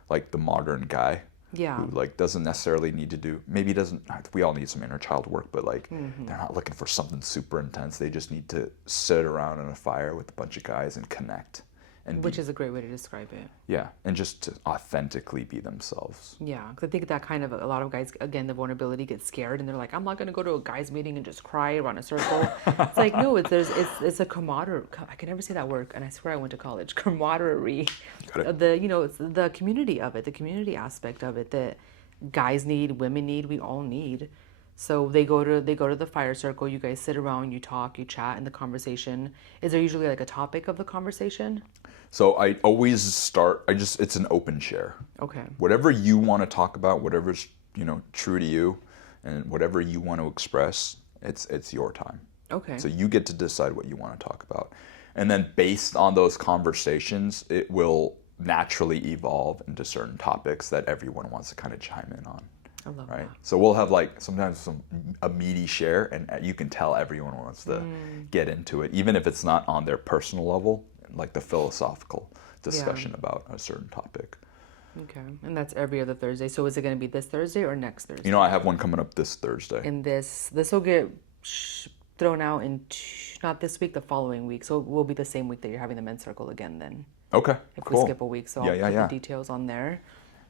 like the modern guy. Yeah. Who like doesn't necessarily need to do, maybe doesn't, we all need some inner child work, but like they're not looking for something super intense. They just need to sit around in a fire with a bunch of guys and connect. Which is a great way to describe it. Yeah, and just to authentically be themselves. Yeah, because I think that kind of, a lot of guys, again, the vulnerability gets scared and they're like, I'm not going to go to a guy's meeting and just cry around a circle. It's like, no, it's a camaraderie. I can never say that word, and I swear I went to college. Camaraderie. It's the community of it, the community aspect of it that guys need, women need, we all need. So they go to the fire circle, you guys sit around, you talk, you chat, and the conversation, is there usually like a topic of the conversation? So I always start, it's an open share. Okay. Whatever you want to talk about, whatever's, true to you, and whatever you want to express, it's your time. Okay. So you get to decide what you want to talk about. And then based on those conversations, it will naturally evolve into certain topics that everyone wants to kind of chime in on. I love right? that. So we'll have like sometimes a meaty share, and you can tell everyone wants to get into it, even if it's not on their personal level, like the philosophical discussion about a certain topic. Okay, and that's every other Thursday. So is it going to be this Thursday or next Thursday? I have one coming up this Thursday. And this will get thrown out in not this week, the following week. So it will be the same week that you're having the men's circle again then. Okay, If cool. we skip a week. So I'll put the details on there.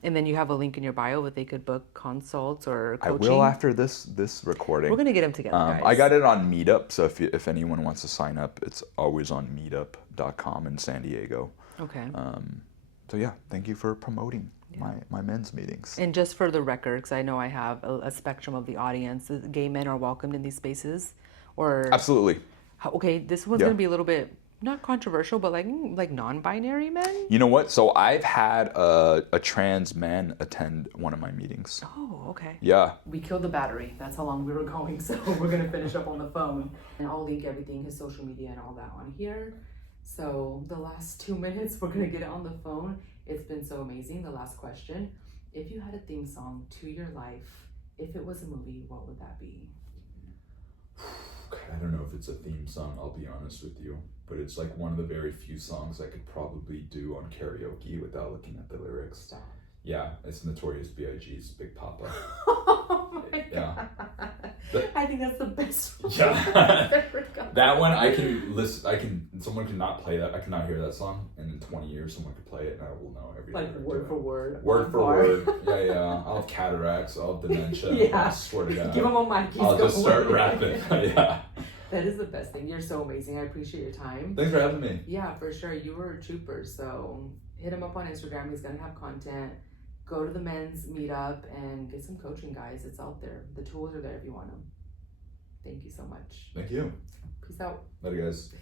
And then you have a link in your bio that they could book consults or coaching. I will after this recording. We're going to get them together, guys. I got it on Meetup, so if anyone wants to sign up, it's always on meetup.com in San Diego. Okay. So yeah, thank you for promoting my men's meetings. And just for the record, because I know I have a spectrum of the audience, gay men are welcomed in these spaces? Or Absolutely. Okay, this one's going to be a little bit, not controversial, but like non-binary men? You know what? So I've had a trans man attend one of my meetings. Oh, okay. Yeah. We killed the battery. That's how long we were going, so we're going to finish up on the phone. And I'll link everything, his social media and all that on here. So the last 2 minutes, we're going to get it on the phone. It's been so amazing. The last question. If you had a theme song to your life, if it was a movie, what would that be? I don't know if it's a theme song, I'll be honest with you. But it's like one of the very few songs I could probably do on karaoke without looking at the lyrics. Stop. Yeah, it's Notorious B.I.G.'s Big Papa. Oh my God. I think that's the best one. Yeah. That one I can listen. Someone cannot play that. I cannot hear that song, and in 20 years someone could play it, and I will know every like word for word. Word for word. Yeah. I'll have cataracts. I'll have dementia. Yeah. I swear to God. Give him a mic. I'll just start rapping. Yeah. That is the best thing. You're so amazing. I appreciate your time. Thanks for having me. Yeah, for sure. You were a trooper. So hit him up on Instagram. He's gonna have content. Go to the men's meetup and get some coaching, guys. It's out there. The tools are there if you want them. Thank you so much. Thank you. Peace out. Later, guys.